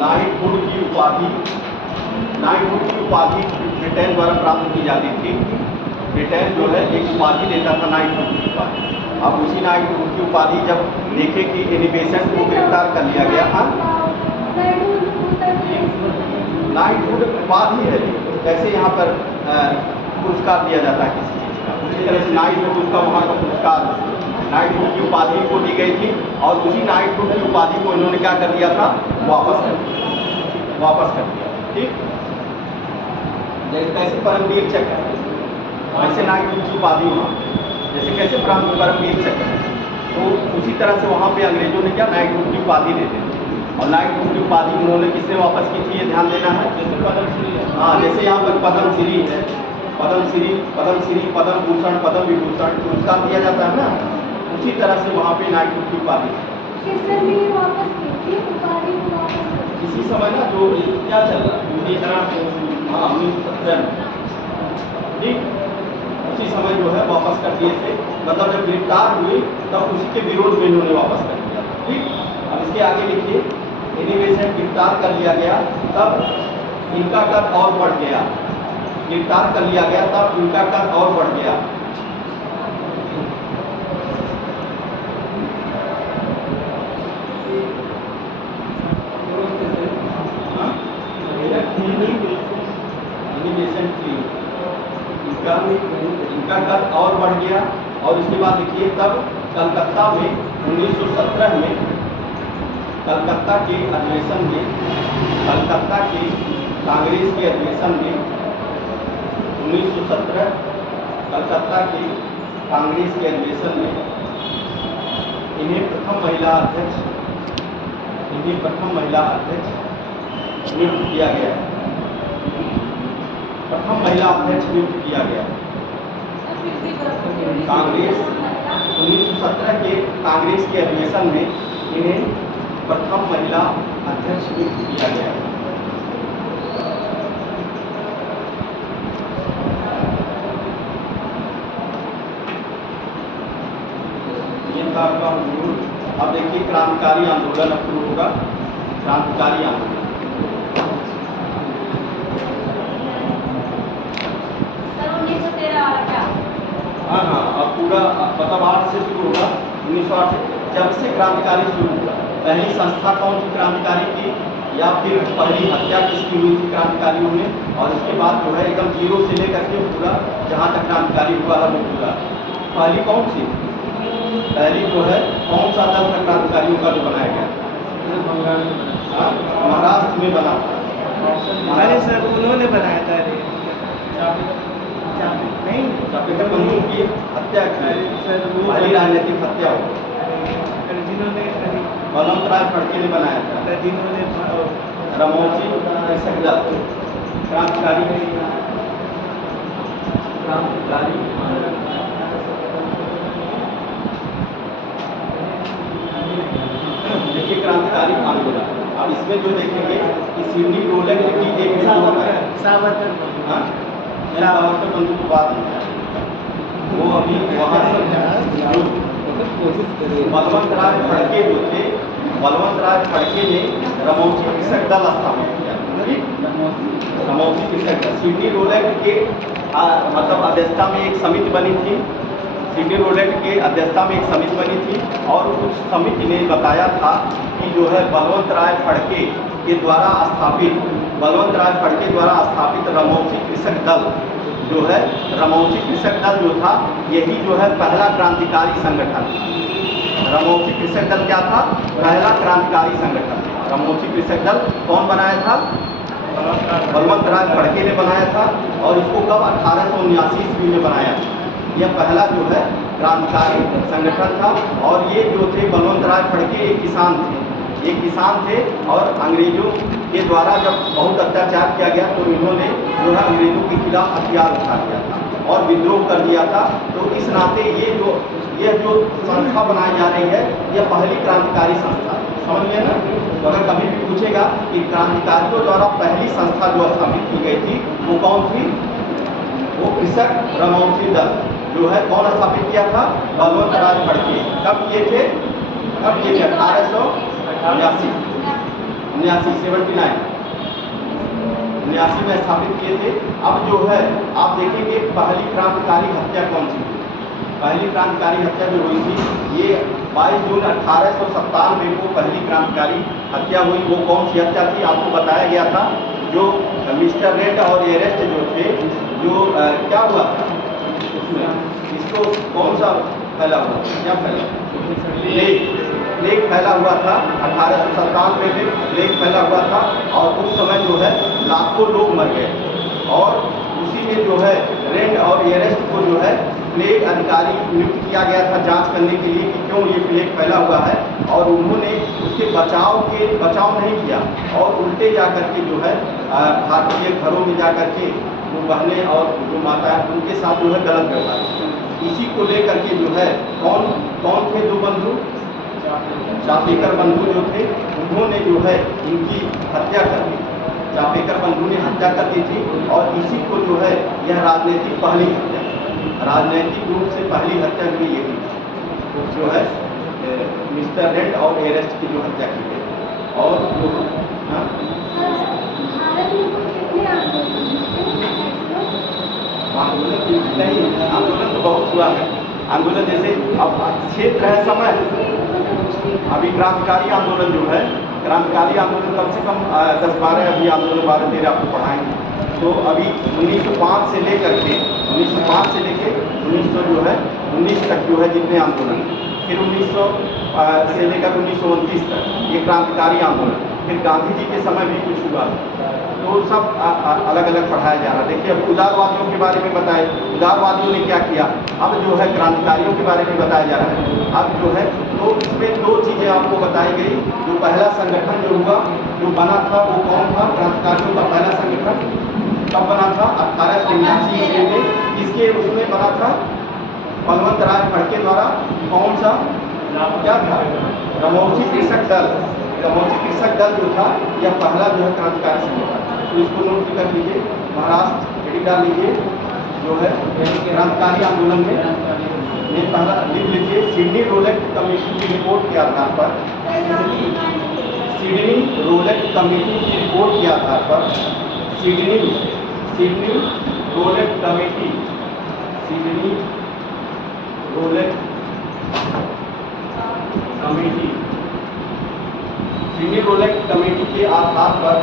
नाइटहुड की उपाधि ब्रिटेन द्वारा प्राप्त की जाती थी। ब्रिटेन जो है एक उपाधि देता था नाइटहुड की उपाधि। अब उसी नाइटहुड की उपाधि जब देखे कि एनी बेसेंट को गिरफ्तार कर लिया गया, नाइटहुड उपाधि है, जैसे यहाँ पर पुरस्कार दिया जाता है किसी चीज़ का, उसी तरह से नाइटहुड का वहाँ का पुरस्कार नाइटहुड की उपाधि को दी गई थी। और उसी नाइटहुड की उपाधि को इन्होंने क्या कर दिया था, वापस कर दिया। ठीक, जैसे कैसे परमवीर चक्र, वैसे नाइटहुड की उपाधि वहाँ जैसे कैसे परमवीर चक्र, तो उसी तरह से वहाँ पे अंग्रेजों ने क्या नाइटहुड की उपाधि दे दी। और नाइटहुड की उपाधि उन्होंने किसने वापस की थी, ये ध्यान देना है। हाँ, जैसे यहाँ पर पद्मश्री है, पद्म भूषण, पद्म विभूषण पुरस्कार दिया जाता है ना, उसी तरह से वहाँ पे नाइटहुड की उपाधि इसी समय ना जो क्या चल रहा है, 1917 में, ठीक, उसी समय जो है वापस कर दिए थे। मतलब जब गिरफ्तार हुए तब उसी के विरोध में इन्होंने वापस कर दिया। ठीक, अब इसके आगे लिखिए, एनी बेसेंट गिरफ्तार कर लिया गया, तब इनका कद और बढ़ गया। गिरफ्तार कर लिया गया तब इनका कद और बढ़ गया। इनका कद और बढ़ गया। और इसके बाद देखिए, तब कलकत्ता में 1917 में कलकत्ता के कांग्रेस के अधिवेशन में 1917 कलकत्ता के कांग्रेस के अधिवेशन में इन्हें प्रथम महिला अध्यक्ष नियुक्त किया गया। प्रथम महिला अध्यक्ष नियुक्त किया गया। कांग्रेस 1917 के कांग्रेस के अधिवेशन में इन्हें प्रथम महिला अध्यक्ष नियुक्त किया गया। ये था आपका मूल। अब देखिए क्रांतिकारी आंदोलन अब शुरू होगा। क्रांतिकारी आंदोलन हाँ, अब पूरा मतलब 8 से शुरू होगा। 1908 से जब से क्रांतिकारी शुरू हुआ। पहली संस्था कौन सी क्रांतिकारी की, या फिर पहली हत्या किसकी हुई थी क्रांतिकारियों ने, और उसके बाद जो है एकदम जीरो से लेकर के पूरा जहाँ तक क्रांतिकारी हुआ है वो पूरा। पहली कौन सी, पहली जो है कौन सा दल था क्रांतिकारियों का जो बनाया गया, महाराष्ट्र में बना था। अरे सर उन्होंने बनाया था। नहीं, चापेकर बंधु की हत्या की पहली राजनीतिक हत्या हो, जिन्होंने बलवंत राय फड़के ने बनाया था। जिन्होंने रमोजी सकदा क्रांतिकारी क्रांतिकारी देखिए क्रांतिकारी आंदोलन। अब इसमें जो देखेंगे कि सिडनी रोलैंड की एक सावरकर हाँ सावरकर बंधु को बात नहीं है। वो अभी वहाँ से जो बलवंत राय फड़के जो थे, बलवंत राय फड़के ने रमौसी कृषक दल स्थापित किया। रमौसी कृषक दल सिडनी रोलैंड के मतलब अध्यक्षता में एक समिति बनी थी। सिडनी रोलैंड के अध्यक्षता में एक समिति बनी थी और उस समिति ने बताया था कि जो है बलवंत राय फड़के के द्वारा स्थापित रमौसी कृषक दल जो है, रमौसी कृषक दल जो था, यही जो है पहला क्रांतिकारी संगठन। रमौसी कृषक दल क्या था? पहला क्रांतिकारी संगठन। रमौसी कृषक दल कौन बनाया था? बलवंत राय फड़के ने बनाया था और इसको कब 1879 ईस्वी में बनाया था। यह पहला जो है क्रांतिकारी संगठन था। और ये जो थे बलवंत राय फड़के एक किसान थे और अंग्रेजों के द्वारा जब बहुत अत्याचार किया गया तो इन्होंने जो है अंग्रेजों के खिलाफ हथियार उठा लिया था और विद्रोह कर दिया था। तो इस नाते ये जो संस्था बनाई जा रही है, यह पहली क्रांतिकारी संस्था है। समझ गए ना? तो अगर कभी भी पूछेगा कि क्रांतिकारियों द्वारा पहली संस्था जो स्थापित की गई थी वो कौन थी? वो कृषक रमौसी दल जो है कौन स्थापित किया था? बलवंत राय फड़के। कब किए थे? 1879 में स्थापित किए थे। अब जो है आप देखेंगे पहली क्रांतिकारी हत्या कौन सी थी? पहली क्रांतिकारी हत्या जो हुई थी ये 22 जून 1897 को पहली क्रांतिकारी हत्या हुई। वो कौन सी हत्या थी? आपको बताया गया था जो मिस्टर रेड और एरेस्ट जो थे, जो क्या हुआ था उसमें, इसको कौन सा फैला हुआ था? क्या फैला? प्लेग फैला हुआ था। 1897 में प्लेग फैला हुआ था और उस समय जो है लाखों लोग मर गए और उसी में जो है रेड और एरेस्ट को जो है प्लेग अधिकारी नियुक्त किया गया था जांच करने के लिए कि क्यों ये प्लेग फैला हुआ है। और उन्होंने उसके बचाव नहीं किया और उल्टे जा करके जो है भारतीय घरों में जा करके वो बहनें और जो माता है उनके साथ जो है गलत व्यवहार किया। इसी को लेकर के जो है कौन थे दो बंधु? चापेकर बंधु जो थे उन्होंने जो है इनकी हत्या कर दी। चापेकर बंधु ने हत्या कर दी थी और इसी को जो है यह राजनीतिक पहली हत्या, राजनीतिक रूप से पहली हत्या जो यही जो है मिस्टर रेड और एरेस्ट की जो हत्या की गई। और जो आंदोलन तो बहुत हुआ है। आंदोलन जैसे अब क्षेत्र है समय, अभी क्रांतिकारी आंदोलन जो है, क्रांतिकारी आंदोलन कम से कम 10-12 अभी आंदोलन 12-13 आपको पढ़ाएंगे। तो अभी 1905 से लेकर के 1900 जो है 19 तक जो है जितने आंदोलन, फिर 1900 से लेकर 1929 तक ये क्रांतिकारी आंदोलन, फिर गांधी जी के समय भी कुछ हुआ, तो सब अलग अलग पढ़ाया जा रहा है। देखिए अब उदारवादियों के बारे में बताए, उदारवादियों ने क्या किया, अब जो है क्रांतिकारियों के बारे में बताया जा रहा है। अब जो है तो इसमें दो चीज़ें आपको बताई गई। जो पहला संगठन जो हुआ जो बना था वो कौन था? क्रांतिकारियों का पहला संगठन कब बना था? 1879 ईस्वी में। किसके उसमें बना था? बलवंत राय फड़के द्वारा। कौन सा? क्या था? रमौसी कृषक दल। रमौसी कृषक दल जो था यह पहला जो है क्रांतिकारी संगठन। तो इसको नोट कर लीजिए, महाराष्ट्र हेडिंग डाल लीजिए जो है क्रांतिकारी आंदोलन में ये पहला लिख लीजिए। सिडनी रोलैंड कमेटी की रिपोर्ट के आधार पर, सिडनी रोलैंड कमेटी की रिपोर्ट के आधार पर Sydney Rowland committee, Sydney Rowland committee, Sydney Rowland committee के आधार पर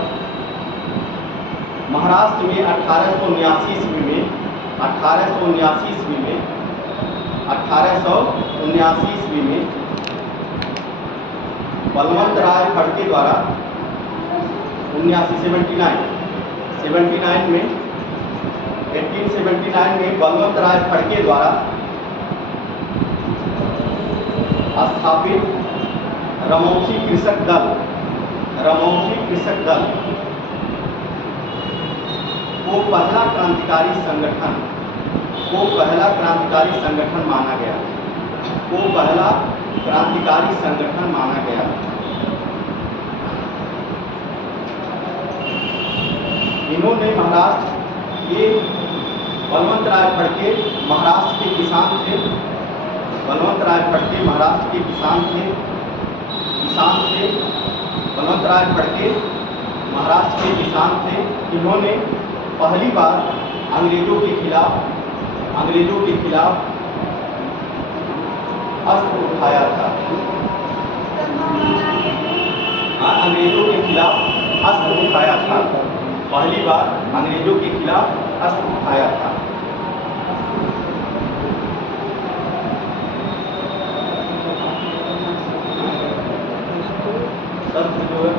महाराष्ट्र में 1879 ईस्वी में 1879 ईस्वी में बलवंत राय फड़के द्वारा 1879 में बलवंत राय फड़के द्वारा स्थापित रमौसी कृषक दल वो पहला क्रांतिकारी संगठन को पहला क्रांतिकारी संगठन माना गया, को पहला क्रांतिकारी संगठन माना गया। इन्होंने महाराष्ट्र, ये बलवंत राय फड़के महाराष्ट्र के किसान थे, बलवंत राय फड़के महाराष्ट्र के किसान थे, बलवंत राय फड़के महाराष्ट्र के किसान थे। इन्होंने पहली बार अंग्रेजों के खिलाफ अस्त्र उठाया था। अंग्रेजों के खिलाफ अस्त्र उठाया था, पहली बार अंग्रेजों के खिलाफ अस्त्र उठाया था। शस्त्र जो है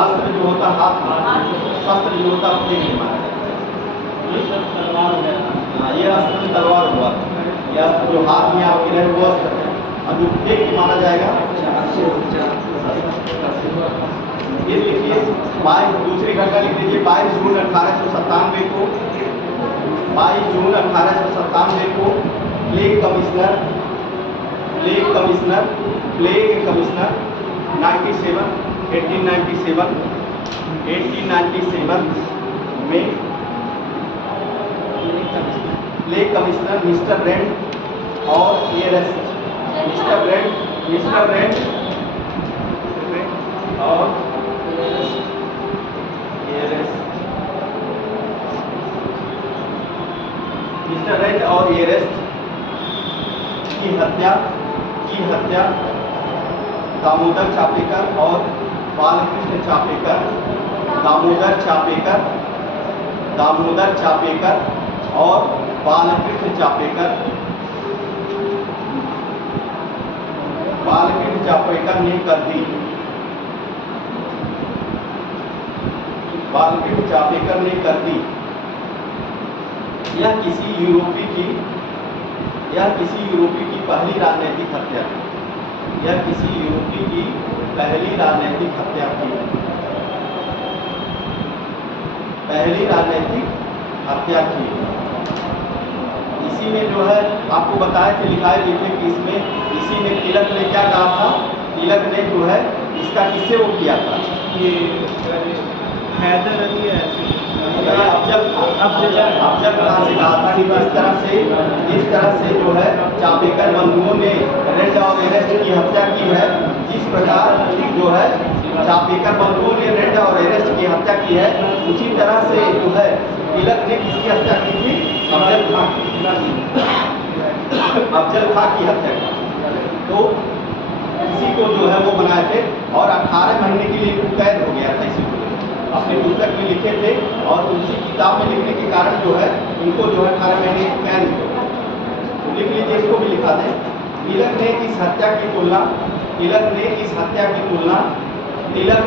अस्त्र जो होता हाथ में, शस्त्र जो होता पेट में मारा जाता। हाँ, ये अस्त्र तलवार हुआ, ये अस्त्र जो हाथ में आपके रहे वो अस्त्र है, और जो पेट में मारा जाएगा। ये लिखिए 22 दूसरी घटना लिख लीजिए। 22 जून 1897 को 22 जून 1897 को प्लेग कमिश्नर 1897 में प्लेग कमिश्नर मिस्टर रेंड और एरेस्ट, मिस्टर रेंड और मिस्टर रेंड और एरेस्ट की हत्या दामोदर चापेकर और बालकृष्ण चापेकर, दामोदर चापेकर और बालकृष्ण चापेकर ने कर दी। बालकृष्ण चापेकर ने कर दी। यह किसी यूरोपी की पहली राजनीतिक हत्या थी। यह किसी यूरोपी की पहली राजनीतिक हत्या थी। पहली राजनीतिक हत्या थी। इसी में जो है आपको बताया थे, लिखाए लिखे कि इसमें इसी में तिलक ने क्या कहा था, तिलक ने जो है इसका किससे वो किया था, ये हैदर अली है। अफजल खान से कहा था कि इस तरह से जो है चापेकर बंधुओं ने रेड और एरेस्ट की हत्या की है, जिस प्रकार जो है चापेकर बंधुओं ने रेड और एरेस्ट की हत्या की है, उसी तरह से जो है तिलक ने किसकी हत्या की थी, अफजल खान की हत्या की। तो इसी को जो है वो बनाए थे और 18 महीने के लिए कैद हो गया था। इसी को अपने पुस्तक में लिखे थे और उसी किताब में लिखने के कारण जो है इनको जो है 18 महीने कैद हो। तो लिख लीजिए, इसको भी लिखा दें। तिलक ने इस हत्या की तुलना तिलक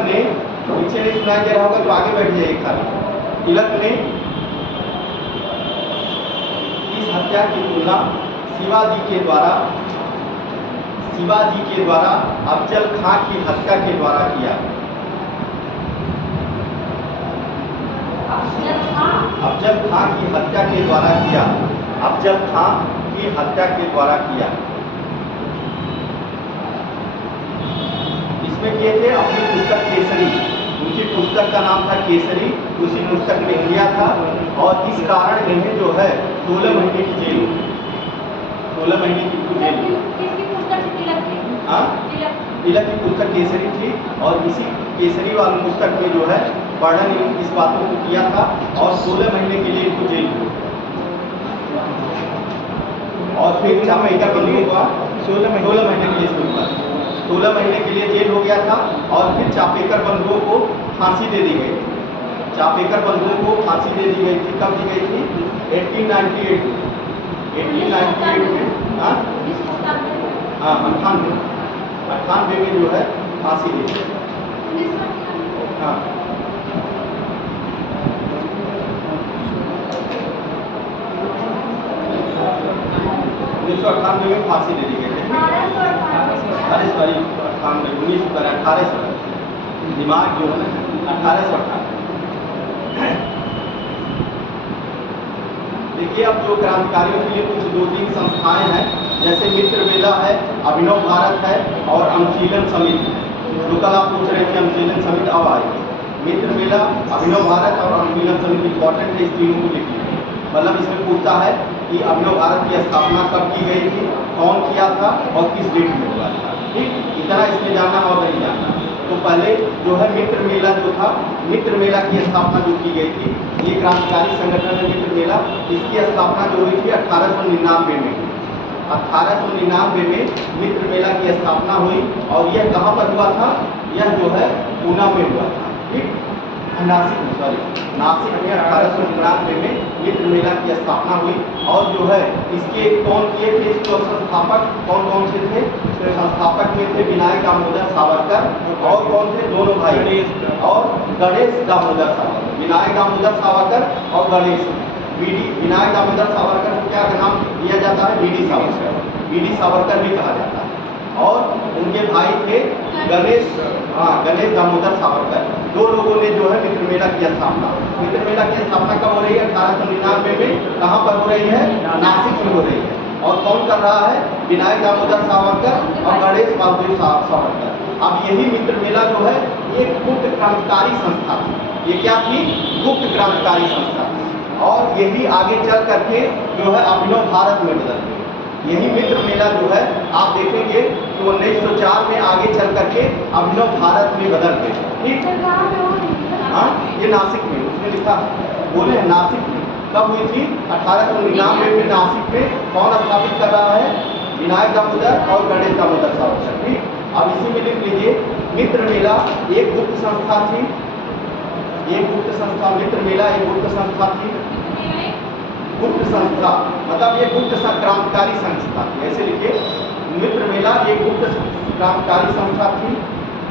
ने पीछे नहीं सुनाई दे रहा होगा तो आगे बैठ जाइए खाली। तिलक ने इस हत्या की तुलना शिवाजी के द्वारा अफजल खां की हत्या के द्वारा किया। अफजल खां की हत्या के द्वारा किया। अफजल खां की हत्या के द्वारा किया। इसमें किए थे अपनी पुस्तक केसरी, उनकी पुस्तक का नाम था केसरी, उसी पुस्तक में किया था और इस कारण इन्हें जो है 16 महीने की जेल हुई। 16 महीने की जेल हुई। तिलक की पुस्तक केसरी थी और इसी केसरी वाली पुस्तक में जो है वर्णन इस बातों को किया था और 16 महीने के लिए इनको जेल हुई। और फिर चापेकर बंधुओं का 16 महीने के लिए 16 महीने के लिए जेल हो गया था और फिर चापेकर बंधुओं को फांसी दे दी गई थी। चापेकर बंधुओं को फांसी दे दी गई थी। कब दी गई थी? 1898 में। 1898 में हाँ 98 में जो है फांसी दी गई। हाँ 1998 में फांसी दे दी गई थी। 1800 दिमाग जो है ना 1898। देखिए, अब जो क्रांतिकारियों के लिए कुछ 2-3 संस्थाएं हैं, जैसे मित्र मेला है, अभिनव भारत है और अनुशीलन समिति है। तो कल आप पूछ रहे थे अनुशीलन समिति अब आएगी। मित्र मेला, अभिनव भारत और अनुशीलन समिति इंपॉर्टेंट है, इस तीनों को लिखिए। मतलब इसमें पूछता है कि अभिनव भारत की स्थापना कब की गई थी, कौन किया था और किस डेट में हुआ था। ठीक, इतना इसमें जानना और नहीं जानना। तो पहले जो है मित्र मेला जो था, मित्र मेला की स्थापना जो की गई थी, ये क्रांतिकारी संगठन है मित्र मेला। इसकी स्थापना जो हुई थी 1899 में। 1899 में मित्र मेला की स्थापना हुई और यह कहाँ पर हुआ था? यह जो है पूना में हुआ था। ठीक, नासिक में 1899 में मित्र मेला की स्थापना हुई। और जो है इसके कौन किए थे, इसको संस्थापक कौन कौन से थे? तो संस्थापक में थे विनायक दामोदर सावरकर और कौन थे? दोनों भाई और गणेश दामोदर सावरकर। विनायक दामोदर सावरकर और गणेश। विनायक दामोदर सावरकर को क्या नाम दिया जाता है? वीडी सावरकर। वीडी सावरकर भी कहा जाता है। और उनके भाई थे गणेश दामोदर सावरकर। दो लोगों ने जो है मित्र मेला की स्थापना। मित्र मेला की स्थापना कब हो रही है? 1899 में। कहाँ पर हो रही है? नासिक में हो रही है। और कौन कर रहा है? विनायक दामोदर सावरकर और गणेश वासुदेव सावरकर। अब यही मित्र मेला जो है एक गुप्त क्रांतिकारी संस्था थी। ये क्या थी? गुप्त क्रांतिकारी संस्था। और यही आगे चल करके जो है अभिनव भारत में बदल गई। यही मित्र मेला जो है आप देखेंगे कि 1904 में आगे चल करके अभिनव भारत में बदल गए। ठीक, हाँ, ये नासिक में उसने लिखा, बोले नासिक में कब हुई थी? 1899 में नासिक में। कौन स्थापित कर रहा है? विनायक दामोदर और गणेश दामोदर सावरकर। ठीक, अब इसी में लिख लीजिए मित्र मेला एक गुप्त संस्था थी। एक गुप्त संस्था, मित्र मेला एक गुप्त संस्था थी। गुप्त संस्था मतलब ये गुप्त क्रांतिकारी संस्था थी, ऐसे लिखिए। मित्र मेला एक गुप्त क्रांतिकारी संस्था थी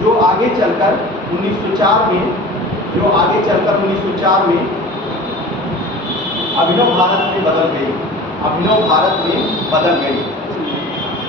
जो आगे चलकर 1904 में अभिनव भारत में बदल गई। अभिनव भारत में बदल गई।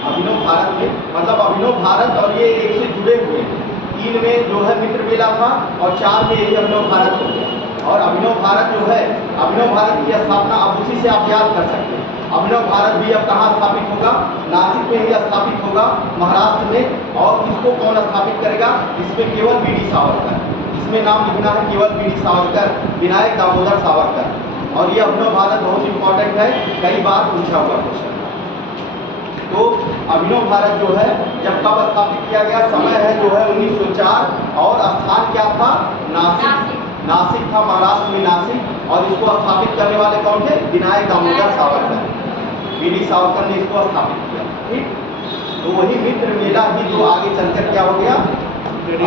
अभिनव भारत में मतलब अभिनव भारत और ये एक से जुड़े हुए हैं। 3 में जो है मित्र मेला था और 4 में यही अभिनव भारत हो गया। और अभिनव भारत जो है, अभिनव भारत की स्थापना अब उसी से आप याद कर सकते हैं। अभिनव भारत भी अब कहाँ स्थापित होगा? नासिक में ही स्थापित होगा, महाराष्ट्र में। और इसको कौन स्थापित करेगा? इसमें केवल वीडी सावरकर। इसमें नाम लिखना है केवल वीडी सावरकर, विनायक दामोदर सावरकर। और ये अभिनव भारत बहुत इंपॉर्टेंट है, कई बार पूछा हुआ क्वेश्चन। तो अभिनव भारत जो है जब कब स्थापित किया गया? समय है जो है 1904 और स्थान क्या था? नासिक। नासिक था, महाराष्ट्र में नासिक। और इसको स्थापित करने वाले कौन थे? विनायक दामोदर सावरकर। वीडी सावरकर ने इसको स्थापित किया। ठीक, तो वही मित्र मेला ही जो आगे चलकर क्या हो गया?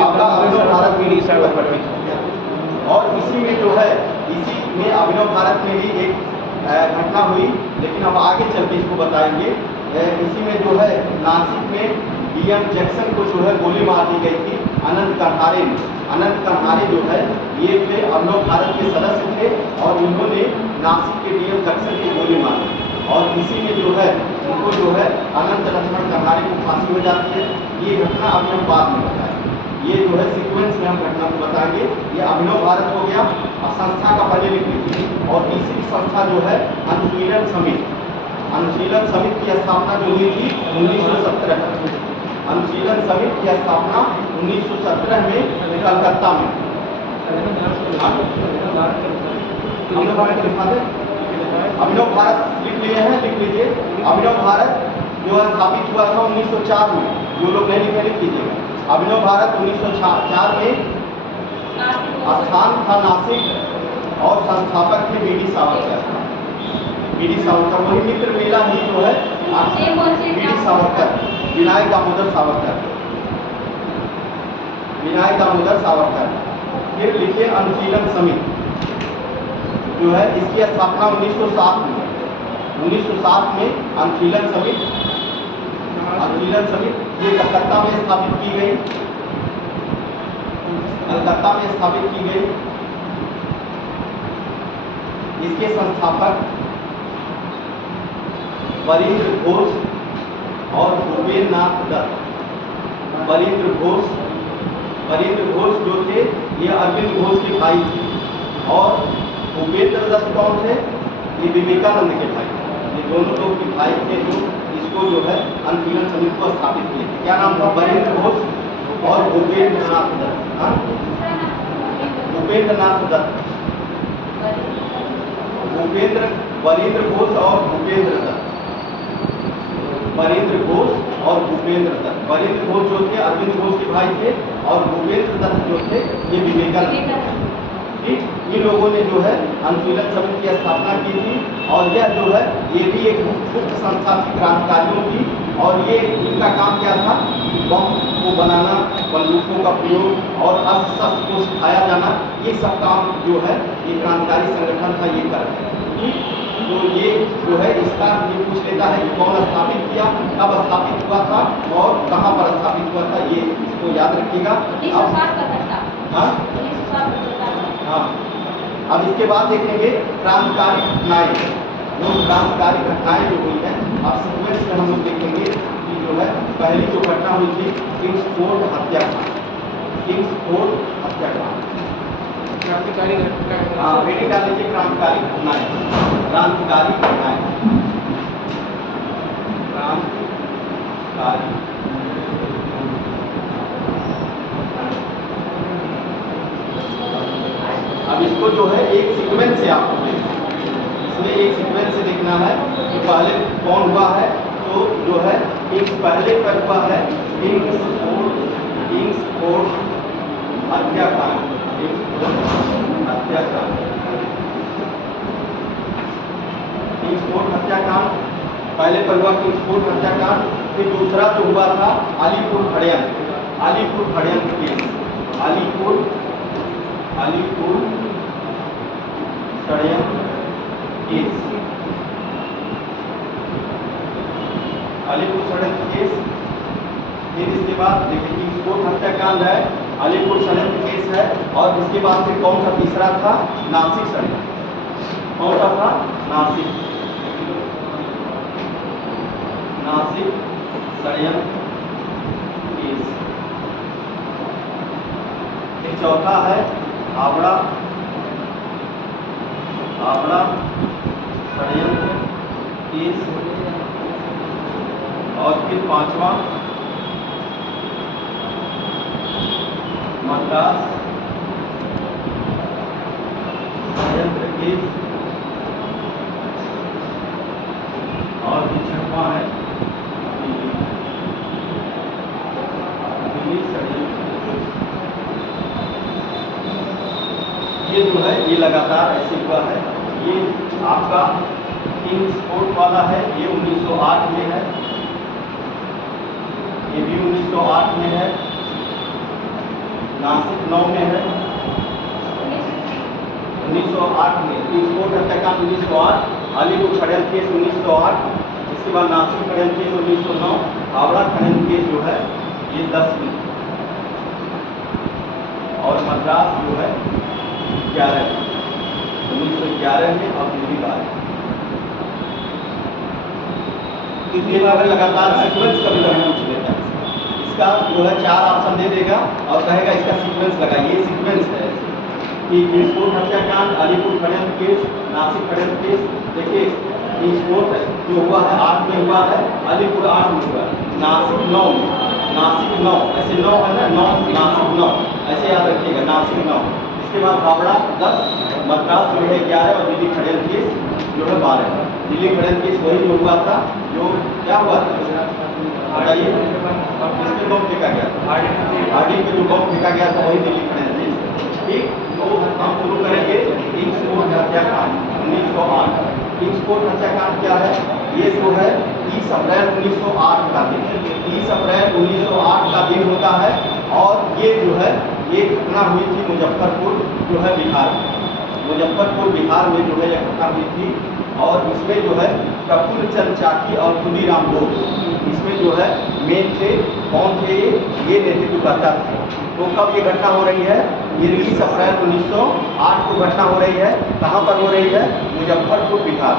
आपका अभिनव भारत वीडी सावरकर हो गया। और इसी में जो है, इसी में अभिनव भारत में ही एक घटना हुई, लेकिन अब आगे चल के इसको बताएंगे। इसी में जो है नासिक में डीएम जैक्सन को जो है गोली मार दी गई थी। अनंत कन्हारे जो है ये थे अभिनव भारत के सदस्य थे और इन्होंने नासिक के डीएम जैक्सन को गोली मारी। और इसी में जो है उनको जो है अनंत लक्ष्मण कन्हारे को फांसी हो जाती है। ये घटना अभी हम बाद में बताएंगे। ये जो है सीक्वेंस में हम घटना को बताएंगे। ये अभिनव भारत हो गया। और संस्था का पहले लिख लीजिए। और तीसरी संस्था जो है अनुशीलन समिति। अनुशीलन समिति की स्थापना जो हुई थी 1917। अनुशीलन समिति की स्थापना 1917 में कलकत्ता में। अभिनव भारत लिख लिए हैं, लिख लीजिए। अभिनव भारत जो है स्थापित हुआ था 1904 में। जो लोग नहीं लिखे लिख लीजिएगा। अभिनव भारत 1904 में, स्थान था नासिक और संस्थापक थे वीडी सावरकर। वीडी सावरकर, वही मित्र मेला ही जो है वीडी सावरकर, विनायक दामोदर सावरकर। विनायक दामोदर सावरकर। फिर लिखिए अनुशीलन समिति जो है, इसकी स्थापना 1907 में। 1907 में अनुशीलन समिति ये कलकत्ता में स्थापित की गई। कलकत्ता में स्थापित की गई। इसके संस्थापक वरिंद्र घोष और भूपेन्द्र नाथ दत्त। वरिंद्र घोष जो थे ये अरविंद घोष के भाई थे। और भूपेन्द्र दत्त कौन थे? ये विवेकानंद के भाई, ये दोनों लोग के भाई थे जो इसको जो है अनुशीलन समिति को स्थापित किए थे। क्या नाम था? वरेंद्र घोष और भूपेंद्र नाथ दत्त। हाँ, भूपेंद्र नाथ दत्त, वरेंद्र घोष और भूपेंद्र दत्त, वरेंद्र घोष और भूपेंद्र दत्त। वरेंद्र घोष जो थे अरविंद घोष के भाई थे और भूपेंद्र दत्त जो थे ये विवेकानंद। ठीक, इन लोगों ने जो है अनुशीलन समिति की स्थापना की थी और यह जो है ये भी एक गुप्त संस्था थी क्रांतिकारियों की। और ये इनका काम क्या था? बम को बनाना, बंदूकों का प्रयोग और अस्त्र शस्त्र को सिखाया जाना, ये सब काम जो है ये क्रांतिकारी संगठन था ये कर रहे हैं। तो ये जो है इसका ये पूछ लेता है कि कौन स्थापित किया, कब स्थापित हुआ था और कहाँ पर स्थापित हुआ था, ये इसको याद रखिएगा। हाँ, अब इसके बाद देखेंगे क्रांतिकारी घटनाएं। जो क्रांतिकारी घटनाएं जो हुई हैं अब सीक्वेंस में हम लोग देखेंगे कि जो है पहली जो घटना हुई थी किंग्सफोर्ड हत्याकांड। किंग्सफोर्ड हत्याकांड क्रांतिकारी घटना। हाँ, रेडी डाल लीजिए क्रांतिकारी घटनाएं। क्रांतिकारी घटनाएं, क्रांतिकारी अब इसको जो है एक सीक्वेंस से आपको इसमें एक सीक्वेंस से देखना है कि पहले कौन हुआ है। तो जो है पहले पर हुआ है किंग्सफोर्ड हत्याकांड। किंग्सफोर्ड हत्याकांड पहले पर हुआ किंग्सफोर्ड हत्याकांड। फिर दूसरा जो हुआ था अलीपुर षड्यंत्र केस। अलीपुर षड्यंत्र केस। अलीपुर षड्यंत्र केस। फिर इसके बाद देखिए किंग्सफोर्ड हत्याकांड है, अलीपुर षड्यंत्र केस है और इसके बाद फिर कौन सा तीसरा था? नासिक षड्यंत्र। कौन सा था? नासिक षड्यंत्र केस। फिर चौथा है हावड़ा षड्यंत्र केस और फिर पांचवा मद्रास षड्यंत्र केस और फिर छठवां है दिल्ली षड्यंत्र। ये जो है ये लगातार ऐसे हुआ है। ये आपका किंग्सफोर्ड वाला है, ये 1908 में है, ये भी 1908 में है, नासिक 9 में है, 1908 में किंग्सफोर्ड हत्याकांड 1908, अलीपुर षड्यंत्र केस 1908, इसके बाद नासिक षड्यंत्र केस 1909, हावड़ा षड्यंत्र केस जो है ये 10 में और मद्रास जो है 1911 में और दिल्ली 12। ये लगातार सीक्वेंस कभी कभी पूछ लेता है। इसका जो है 4 ऑप्शन दे देगा और कहेगा इसका सीक्वेंस लगाइए। सीक्वेंस है कि किंग्सफोर्ड हत्याकांड, अलीपुर षड्यंत्र केस, नासिक षड्यंत्र केस। देखिए किंग्सफोर्ड जो हुआ है 8 में हुआ है, अलीपुर 8 में हुआ है, नासिक 9 में, नासिक 9 ऐसे 9 है ना, 9 नासिक 9 ऐसे याद रखिएगा, नासिक 9। इसके बाद हावड़ा 10, मद्रास जो है 11 और दिल्ली षड्यंत्र केस जो है 12। दिल्ली षड्यंत्र केस वही जो हुआ था जो क्या हुआ था बताइए, किसके बम फेंका गया था? हार्डिंग पे जो बम फेंका गया था वही दिल्ली षड्यंत्र केस। ठीक, तो हम शुरू करेंगे किंग्सफोर्ड हत्याकांड 1908। किंग्सफोर्ड हत्याकांड क्या है? ये जो है 30 अप्रैल 1908 का दिन, 30 अप्रैल 1908 का दिन होता है और ये जो है ये घटना हुई थी मुजफ्फरपुर जो है बिहार में। मुजफ्फरपुर बिहार में जो है यह घटना हुई थी और इसमें जो है प्रफुल्ल चंद्र चाकी और खुदीराम बोस इसमें जो है मेन थे। कौन थे ये नेतृत्व करता थे। तो कब ये घटना हो रही है? 30 अप्रैल 1908 को घटना हो रही है। कहाँ पर हो रही है? मुजफ्फरपुर बिहार।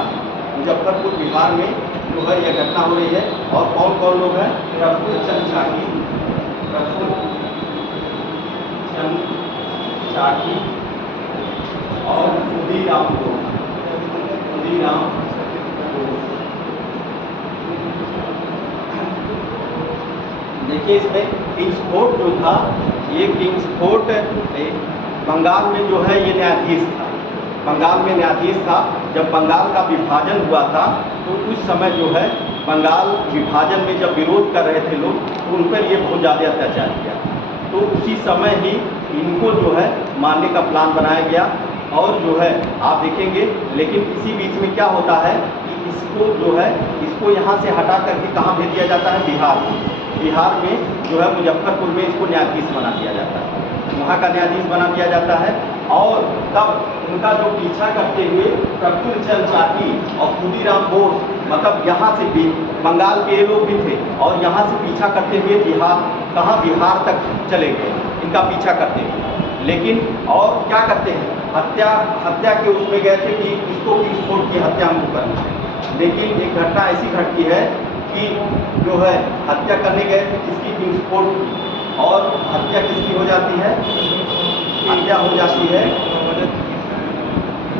मुजफ्फरपुर बिहार में जो है यह घटना हो रही है और कौन कौन लोग हैं? प्रफुल्ल चंद्र चाकी, प्रफुल्ल चंद्र चाकी और खुदीराम बोस। खुदीराम बोस। देखिए इसमें किंग्सफोर्ड जो था, ये किंग्सफोर्ड बंगाल में जो है ये न्यायाधीश था। बंगाल में न्यायाधीश था। जब बंगाल का विभाजन हुआ था तो उस समय जो है बंगाल विभाजन में जब विरोध कर रहे थे लोग, तो उन पर ये बहुत ज़्यादा अत्याचार किया। तो उसी समय ही इनको जो है मारने का प्लान बनाया गया। और जो है आप देखेंगे, लेकिन इसी बीच में क्या होता है कि इसको जो है इसको यहाँ से हटा करके कहाँ भेज दिया जाता है, बिहार में। बिहार में जो है मुजफ्फरपुर में इसको न्यायाधीश बना दिया जाता है, वहाँ का न्यायाधीश बना दिया जाता है। और तब उनका जो पीछा करते हुए प्रफुल्ल चंद्र चाकी और खुदीराम बोस, मतलब यहाँ से भी बंगाल के ये लोग भी थे, और यहाँ से पीछा करते हुए बिहार, कहाँ बिहार तक चले गए इनका पीछा करते हुए। लेकिन और क्या करते हैं, हत्या के उसमें गए थे कि इसको किंग्सफोर्ड की हत्या हमको करनी है। लेकिन एक घटना ऐसी घटती है कि जो है हत्या करने गए थे किसकी, किंग्सफोर्ड की, और हत्या किसकी हो जाती है, हत्या हो जाती है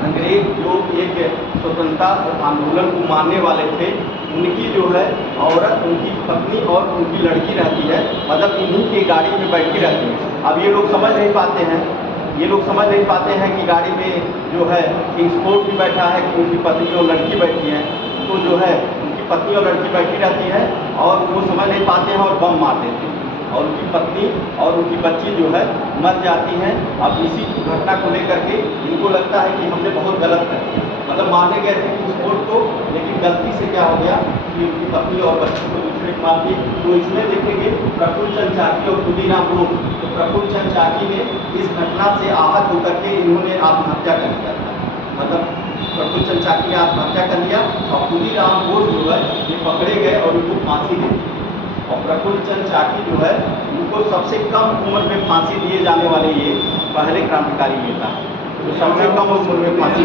अंग्रेज जो एक स्वतंत्रता आंदोलन को मानने वाले थे, उनकी जो है औरत, उनकी पत्नी और उनकी लड़की रहती है, मतलब इन्हीं की गाड़ी में बैठी रहती है। अब ये लोग समझ नहीं पाते हैं, ये लोग समझ नहीं पाते हैं कि गाड़ी में जो है किंग्सफोर्ड भी बैठा है, कि उनकी पत्नी और लड़की बैठी है। तो जो है उनकी पत्नी और लड़की बैठी रहती है और वो समझ नहीं पाते हैं और बम मार देते हैं, और उनकी पत्नी और उनकी बच्ची जो है मर जाती हैं। अब इसी घटना को लेकर के इनको लगता है कि हमने बहुत गलत कर दिया, मतलब मारने गए थे किंग्सफोर्ड को, लेकिन गलती से क्या हो गया कि उनकी पत्नी और बच्ची को दूसरे को मार दी। तो इसमें देखेंगे प्रफुल्ल चंद्र चाकी और खुदीराम बोस, तो प्रफुल्ल चंद्र चाकी ने इस घटना से आहत होकर के इन्होंने आत्महत्या कर लिया था, मतलब प्रफुल्ल चंद्र चाकी ने आत्महत्या कर लिया। और खुदीराम बोस जो है ये पकड़े गए और उनको फांसी दे दी। और प्रफुल्ल चंद्र चाकी जो है उनको सबसे कम उम्र में फांसी दिए जाने वाले ये पहले क्रांतिकारी नेता, तो सबसे कम उम्र में फांसी।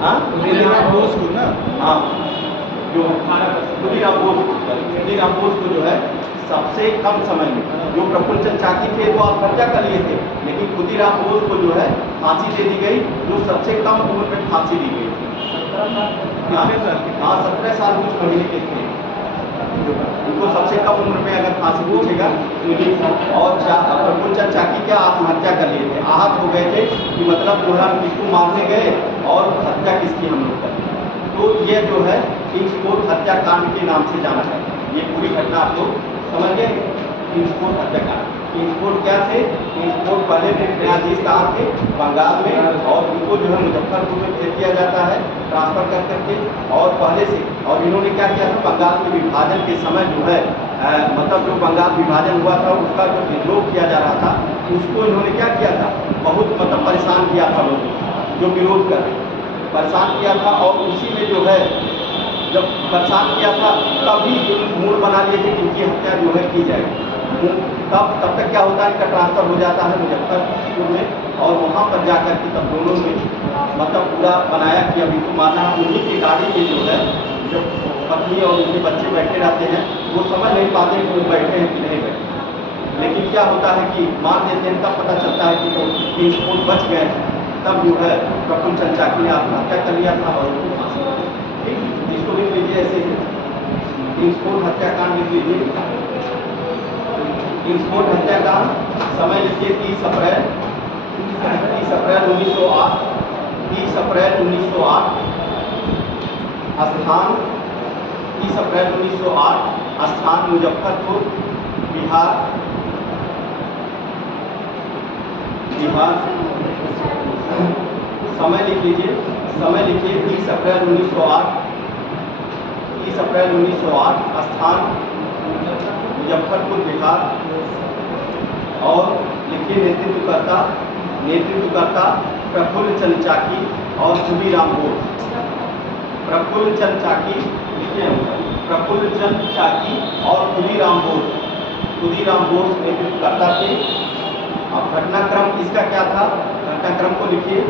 हाँ बोस को ना, हाँ, जो खुदीराम बोस को जो है सबसे कम समय में, जो प्रफुल्ल चंद्र चाकी थे वो आत्महत्या कर लिए थे, लेकिन खुदीराम बोस को जो है फांसी दे दी गई, जो सबसे कम उम्र में फांसी दी गई थी। हाँ, 17 साल कुछ महीने के थे। उनको सबसे कम उम्र में अगर फांसी पूछेगा तो, और प्रफुल्ल चंद्र चाकी क्या आत्महत्या कर लिए थे, आहत हो गए थे कि मतलब जो है हम किसको मारने गए और हत्या किसकी हम लोग कर। तो ये जो है किंग्सफोर्ड हत्याकांड के नाम से जाना जाता है। ये पूरी घटना आप लोग समझ गए, किंग्सफोर्ड हत्याकांड। किंग्सफोर्ड क्या थे, किंग्सफोर्ड पहले भी न्यायाधीश कहाँ थे, बंगाल में, और उनको जो है मुजफ्फरपुर में भेज दिया जाता है ट्रांसफर कर करके। और पहले से, और इन्होंने क्या किया था, बंगाल के विभाजन के समय जो है मतलब जो बंगाल विभाजन हुआ था उसका जो विरोध किया जा रहा था, उसको इन्होंने क्या किया था, बहुत मतलब परेशान किया था लोगों को जो विरोध कर रहे, परेशान किया था। और उसी में जो है जब परेशान किया था तभी मूड बना लिए थे कि इनकी हत्या जो है की जाएगी। तब तक क्या होता है, इनका ट्रांसफ़र हो जाता है मुजफ्फरपुर में, और वहाँ पर जाकर के तब दोनों में मतलब पूरा बनाया कि अभी तो माना है। उन्हीं की गाड़ी में जो है जब पत्नी और उनके बच्चे बैठे रहते हैं, वो समझ नहीं पाते कि वो बैठे हैं कि नहीं बैठे, लेकिन क्या होता है कि मार देते हैं, तब पता चलता है कि वो किंग्सफोर्ड बच गए हैं। तब जो है प्रफुल्ल चंद्र चाकी ने आत्महत्या कर लिया था और उनको फांसी दी। ठीक, इसको लिख लीजिए ऐसे ही, किंग्सफोर्ड हत्याकांड लिख लीजिए। किंग्सफोर्ड हत्याकांड समय लिखिए 30 अप्रैल 1908, 30 अप्रैल 1908, स्थान 30 अप्रैल 1908, स्थान मुजफ्फरपुर, बिहार। समय लिख लीजिए, समय लिखिए 30 अप्रैल 1908, 30 अप्रैल 1908, स्थान मुजफ्फरपुर, बिहार। और लिखिए नेतृत्वकर्ता प्रफुल्ल चंद्र चाकी और खुदीराम बोस। प्रफुल्ल चंद्र चाकी लिखिए, प्रफुल्ल चंद्र चाकी और खुदीराम बोस। खुदीराम बोस नेतृत्वकर्ता थे। अब घटनाक्रम इसका क्या था, घटनाक्रम को लिखिए,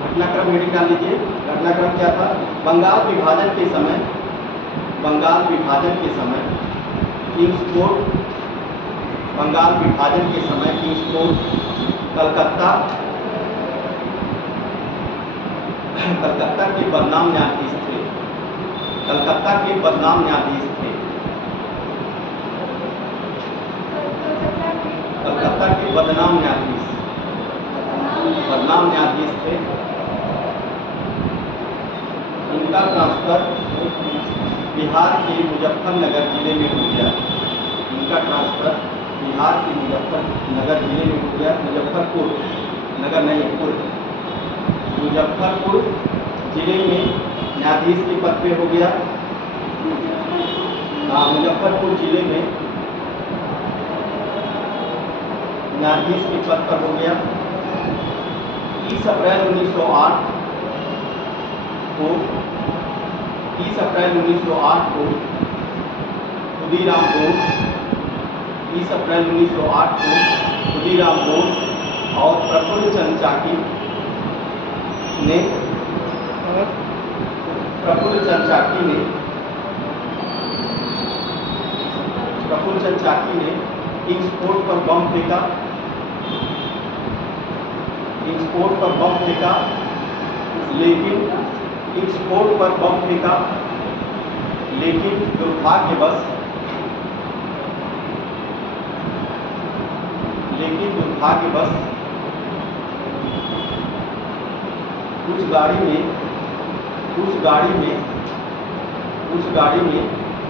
घटनाक्रम हेडिंग डाल लीजिए। घटनाक्रम क्या था, बंगाल विभाजन के समय किंग्सफोर्ड, बंगाल विभाजन के समय किंग्सफोर्ड कलकत्ता कलकत्ता के बदनाम न्यायाधीश थे। कलकत्ता के बदनाम न्यायाधीश थे। कलकत्ता के बदनाम न्यायाधीश थे। इनका ट्रांसफर बिहार के मुजफ्फरनगर जिले में हो गया। इनका ट्रांसफर बिहार के मुजफ्फरनगर जिले में हो गया। मुजफ्फरपुर नगर नहीं, मुजफ्फरपुर जिले में न्यायाधीश के पद पे हो गया। मुजफ्फरपुर जिले में न्यायाधीश के पद पर हो गया। 30 अप्रैल 1908 को खुदीराम बोस 30 अप्रैल 1908 को खुदीराम बोस और प्रफुल्ल चंद चाकी ने किंग्स कोर्ट पर बम फेंका। लेकिन दुर्भाग्यवश उस गाड़ी में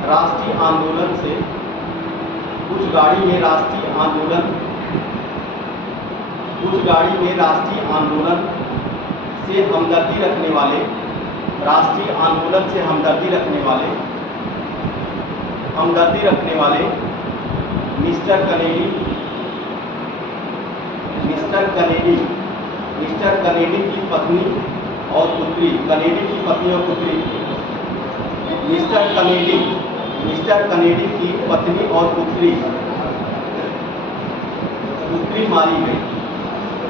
राष्ट्रीय आंदोलन से हमदर्दी रखने वाले मिस्टर कनेडी की पत्नी और पुत्री मिस्टर कनेडी की पत्नी और पुत्री मारी गई।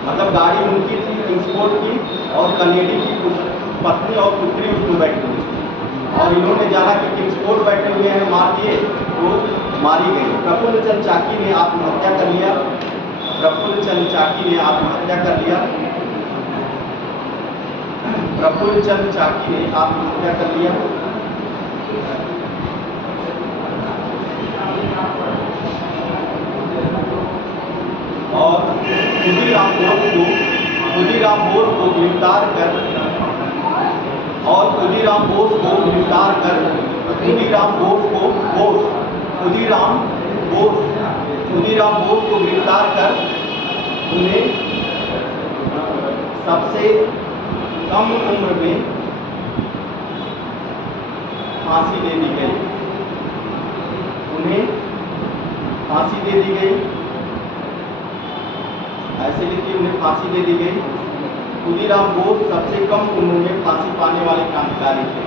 मतलब गाड़ी उनकी थी किंग्सपोर्ट की और कनेडी की पत्नी और पुत्री उसमें बैठी हुई थी और इन्होंने जाना कि किंग्सपोर्ट बैठे हुए हैं, मार दिए, तो मारी गई। प्रफुल्ल चंद चाकी ने आत्महत्या कर लिया। और खुदीराम बोस को गिरफ्तार कर उन्हें सबसे कम उम्र में फांसी दे दी गई। ऐसे लिखिए, उन्हें फांसी दे दी गई। खुदीराम बोस सबसे कम उम्र में फांसी पाने वाले क्रांतिकारी थे।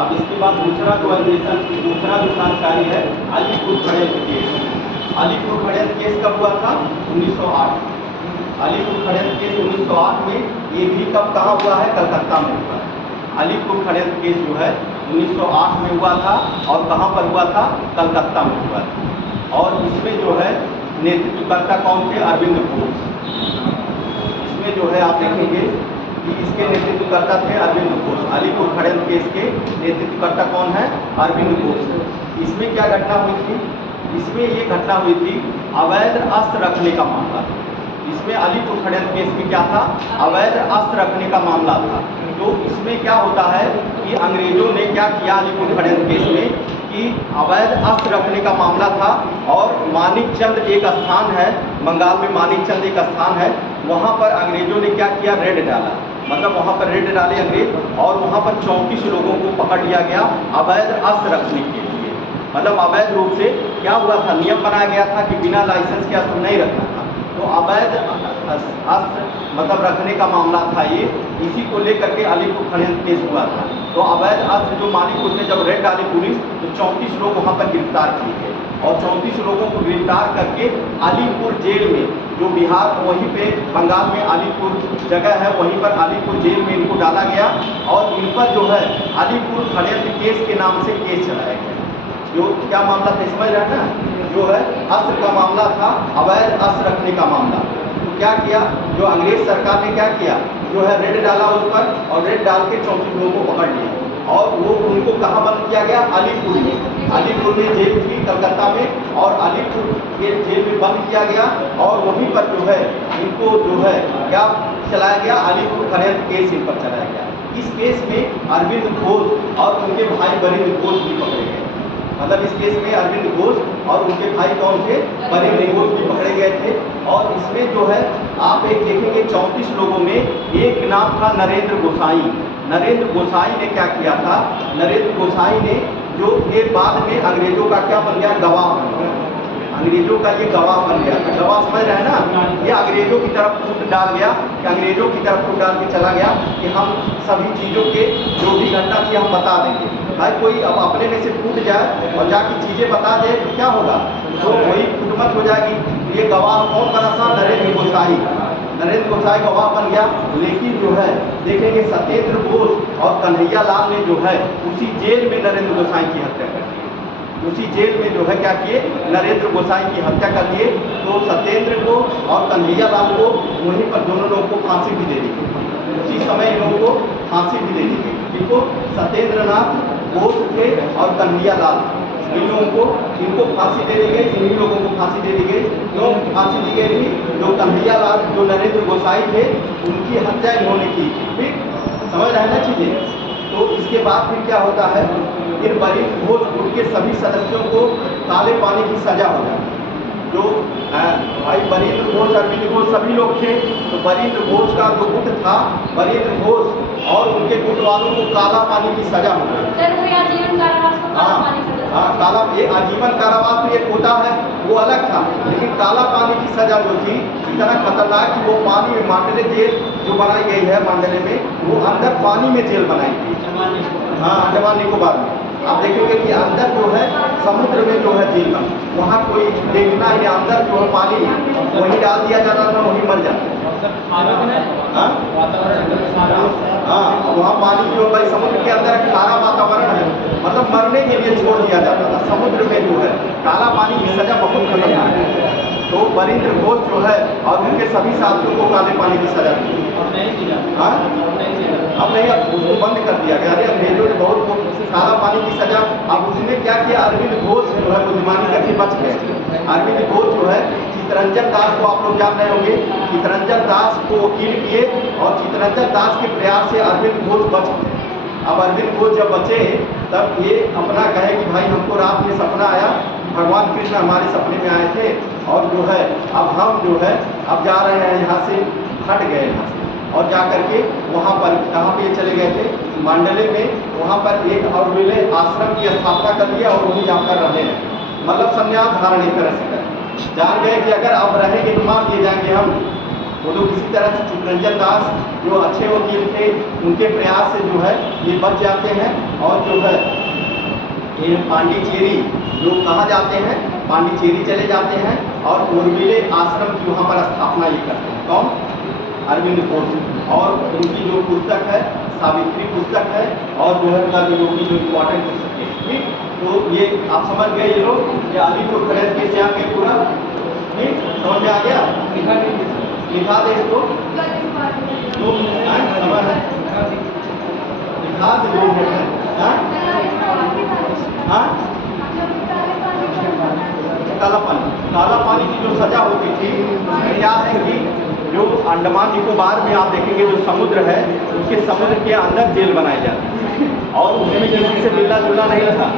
अब इसके बाद दूसरा जो क्रांतिकारी है अलीपुर खड़ेल केस कब हुआ था? 1908। अलीपुर खड़ेल केस 1908 में, ये भी कब कहाँ हुआ है? कलकत्ता में हुआ है। अलीपुर खड़ेल केस जो है 1908 में हुआ था और कहाँ पर हुआ था? कलकत्ता में हुआ था। और इसमें जो है नेतृत्वकर्ता कौन थे? अरविंद घोष। इसमें जो है आप देखेंगे कि इसके नेतृत्वकर्ता थे अरविंद घोष। अलीपुर खड़ेल केस के नेतृत्वकर्ता कौन है? अरविंद घोष। इसमें क्या घटना हुई थी? इसमें ये घटना हुई थी अवैध अस्त्र रखने का मामला था। इसमें अलीपुर खड़ेल केस में क्या था? अवैध अस्त्र रखने का मामला था। तो इसमें क्या होता है कि अंग्रेजों ने क्या किया अलीपुर खड़ेल केस में कि अवैध अस्त्र रखने का मामला था और मानिकचंद एक स्थान है, बंगाल में मानिकचंद एक स्थान है, वहाँ पर अंग्रेजों ने क्या किया? रेड डाला। मतलब वहाँ पर रेड डाले अंग्रेज और वहाँ पर 34 लोगों को पकड़ लिया गया अवैध अस्त्र रखने के लिए। मतलब अवैध रूप से क्या हुआ था? नियम बनाया गया था कि बिना लाइसेंस के अस्त्र नहीं रखना था। तो अवैध अस्त्र मतलब रखने का मामला था ये। इसी को लेकर के अलीपुर खड़ेल केस हुआ था। तो अवैध अस्त्र जो मालिक उसने जब रेड डाली पुलिस, तो 34 लोग वहाँ पर गिरफ्तार किए गए। और 34 लोगों को गिरफ्तार करके अलीपुर जेल में, जो बिहार वहीं पे बंगाल में अलीपुर जगह है, वहीं पर अलीपुर जेल में इनको डाला गया और इन पर जो है अलीपुर षड्यंत्र केस के नाम से केस चलाया गया। जो क्या मामला था समझ रहे हैं ना, जो है अस्त्र का मामला था, अवैध अस्त्र रखने का मामला। तो क्या किया, जो अंग्रेज सरकार ने क्या किया, जो है रेड डाला उस पर और रेड डाल के 34 लोगों को पकड़ लिया और वो उनको कहाँ बंद किया गया, अलीपुर में। अलीपुर में जेल थी कलकत्ता में और अलीपुर के जेल में बंद किया गया और वहीं पर जो है इनको जो है क्या चलाया गया, अलीपुर षड्यंत्र केस इन पर चलाया गया। इस केस में अरविंद घोष और उनके भाई बरिंद्र घोष भी पकड़े गए। मतलब इस केस में अरविंद घोष और उनके भाई कौन थे, बरिंद्र घोष भी पकड़े गए थे। और इसमें जो है आप एक देखेंगे 34 लोगों में एक नाम था नरेंद्र गोसाई। नरेंद्र गोसाई ने क्या किया था, नरेंद्र गोसाई ने जो ये बाद में अंग्रेजों का क्या बन गया, गवाह बन गया। अंग्रेजों का ये गवाह बन गया। तो गवाह समझ रहे हैं ना, ये अंग्रेजों की तरफ फूट डाल गया, कि अंग्रेजों की तरफ फूट डाल के चला गया कि हम सभी चीज़ों के जो भी घटना थी हम बता देंगे। भाई कोई अब अपने में से फूट जाए और जाके चीज़ें बता दे तो क्या होगा, तो वही फुटमत हो जाएगी। ये गवाह कौन बना था, नरेंद्र गोसाई। नरेंद्र गोसाई गवाह बन गया। लेकिन जो है देखेंगे सत्येंद्र बोस और कन्हैया लाल ने जो है उसी जेल में नरेंद्र गोसाई की हत्या कर दी। उसी जेल में जो है क्या किए, नरेंद्र गोसाई की हत्या कर दिए। तो सत्येंद्र को और कन्हैया लाल को वहीं पर दोनों लोगों को फांसी भी दे दी गई। उसी समय इन लोगों को फांसी भी दे दी गई। इनको सत्येंद्र नाथ बोस थे और कन्हैया लाल, इन लोगों को इनको फांसी दे दी गई। इन्हीं लोगों को फांसी दे दी गई। क्यों फांसी दी गई थी, जो कन्हैया लाल जो नरेंद्र गोसाई थे उनकी हत्या इन्होंने की। ठीक समझ रहे हैं ना चीज़ें। तो इसके बाद फिर क्या होता है, फिर बरिंद्र घोष उनके सभी सदस्यों को काले पानी की सजा हो जाती है। जो भाई बरिंद्र घोष, अरविंद घोष सभी लोग थे। तो बरिंद्र घोष का जो गुट था, बरिंद्र घोष और उनके गुट वालों को काला पानी की सजा हो गई। हाँ काला, ये आजीवन कारावास तो एक होता है वो अलग था, लेकिन काला पानी की सजा जो थी इतना खतरनाक कि वो पानी में मांडले जेल जो बनाई गई है, मांडले में वो अंदर पानी में जेल बनाई गई। हाँ अंडमान निकोबार में आप देखेंगे कि अंदर जो है समुद्र में जो है जेल बना, वहाँ कोई देखना है अंदर जो है पानी वहीं डाल दिया जाता था, वहीं मर जाता। हाँ वहाँ पानी जो भाई समुद्र के अंदर खारा वातावरण है, मतलब मरने के लिए छोड़ दिया जाता था। समुद्र में जो है काला पानी की सजा बहुत खतरनाक है। तो बरिंद्र घोष जो है और उनके सभी साथियों को काले पानी की सजा दी। हाँ अब नहीं, अब उसको बंद कर दिया गया। अरे अंग्रेजों ने बहुत काला पानी की सजा। अब उसने क्या किया, अरविंद घोष जो है बुद्धिमानी करके बच गए। अरविंद घोष जो है चित्तरंजन दास को आप लोग जान रहे होंगे, चित्तरंजन दास को वकील किए और चित्तरंजन दास के प्रयास से अरविंद घोष बच गए। अब अरविंद घोष जब बचे तब ये अपना कहे कि भाई हमको रात में सपना आया, भगवान कृष्ण हमारे सपने में आए थे और जो है अब हम जो है अब जा रहे हैं यहाँ से, हट गए यहाँ से और जा करके वहाँ पर कहाँ पे चले गए थे, मांडले में। वहाँ पर एक और विले आश्रम की स्थापना कर दिया और वहीं जाकर रहने लगे। मतलब संन्यास धारण एक तरह से कर जान गए कि अगर अब रहेंगे तो मार दिए जाएंगे हम। वो लोग किसी तरह से चित्तरंजन दास जो अच्छे वकील थे उनके प्रयास से जो है ये बच जाते हैं और जो है ये पांडिचेरी जो कहाँ जाते हैं, पांडिचेरी चले जाते हैं और उर्मिले आश्रम की वहाँ पर स्थापना ये करते हैं। कौन, अरविंद घोष। और उनकी जो पुस्तक है सावित्री पुस्तक है और जो है कर्मयोगी जो इम्पोर्टेंट पुस्तक है। ठीक, तो ये आप समझ गए, ये लोग ये अलीपुर षड्यंत्र के जान के पूरा ठीक समझ में आ गया। लिखा दे इसको तो समझ है, लिखा दे लोग है। काला पानी की जो सजा होती थी उसमें क्या है कि जो अंडमान निकोबार में आप देखेंगे जो समुद्र है उसके समुद्र के अंदर जेल बनाए जाते और उसमें किसी से मिलना जुलना नहीं था।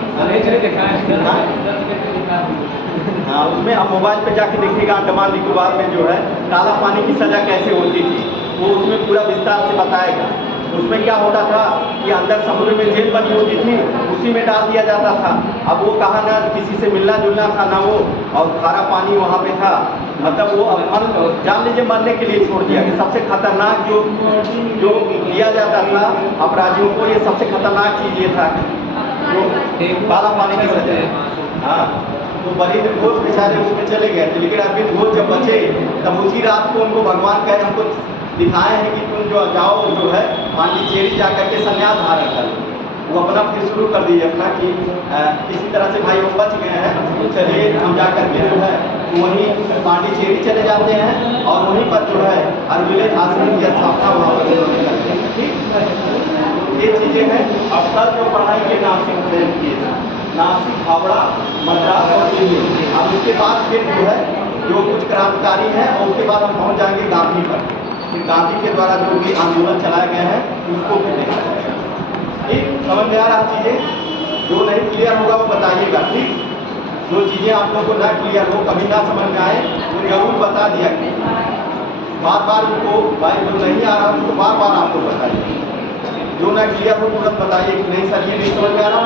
हाँ उसमें आप मोबाइल पे जाके देखिएगा अंडमान निकोबार में जो है काला पानी की सजा कैसे होती थी वो उसमें पूरा विस्तार से बताएगा। उसमें क्या होता था कि अंदर समुद्र में जेल बनी होती थी, उसी में डाल दिया जाता था। अब वो कहा ना किसी से मिलना जुलना था ना वो, और खारा पानी वहाँ पे था। मतलब वो अब जान लीजिए मरने के लिए छोड़ दिया कि सबसे खतरनाक जो दिया जाता था अपराधियों को, ये सबसे खतरनाक चीज़ ये था जो काला पानी की सजा। हाँ तो बलि घोष बेचारे उसमें चले गए थे, लेकिन अरविंद घोष जब बचे तब उसी रात को उनको भगवान कहे हमको दिखाए हैं कि तुम जो जाओ जो है पांडिचेरी जा करके संन्यास धारण करो। वो अपना फिर शुरू कर दिए अपना कि किसी तरह से भाई वो बच गए हैं, तो चलिए हम जा करके जो है वहीं पांडिचेरी चले जाते हैं और वहीं पर जो है अरविंद आश्रम की स्थापना वहाँ पर उन्होंने करते हैं। ठीक, ये चीज़ें हैं। अब तक जो पढ़ाई के नासिक ट्रेन किए, नासिक, हावड़ा, मद्रास और दिल्ली। अब उसके बाद फिर जो है जो कुछ क्रांतिकारी हैं और उसके बाद हम पहुँच जाएंगे गांधी पर। फिर गांधी के द्वारा जो भी आंदोलन चलाए गए हैं उसको भी देखा जाएगा। ठीक, समझ में आ रहा चीज़ें? जो नहीं क्लियर होगा वो बताइएगा। ठीक, जो चीज़ें आप लोगों को ना क्लियर हो, कभी ना समझ में आए, वो जरूर बता दिया कीजिए। बार बार उनको भाई जो नहीं आ रहा उसको बार बार आपको बताइए। जो ना क्लियर हो तुरंत बताइए कि नहीं सर ये नहीं समझ में आ रहा,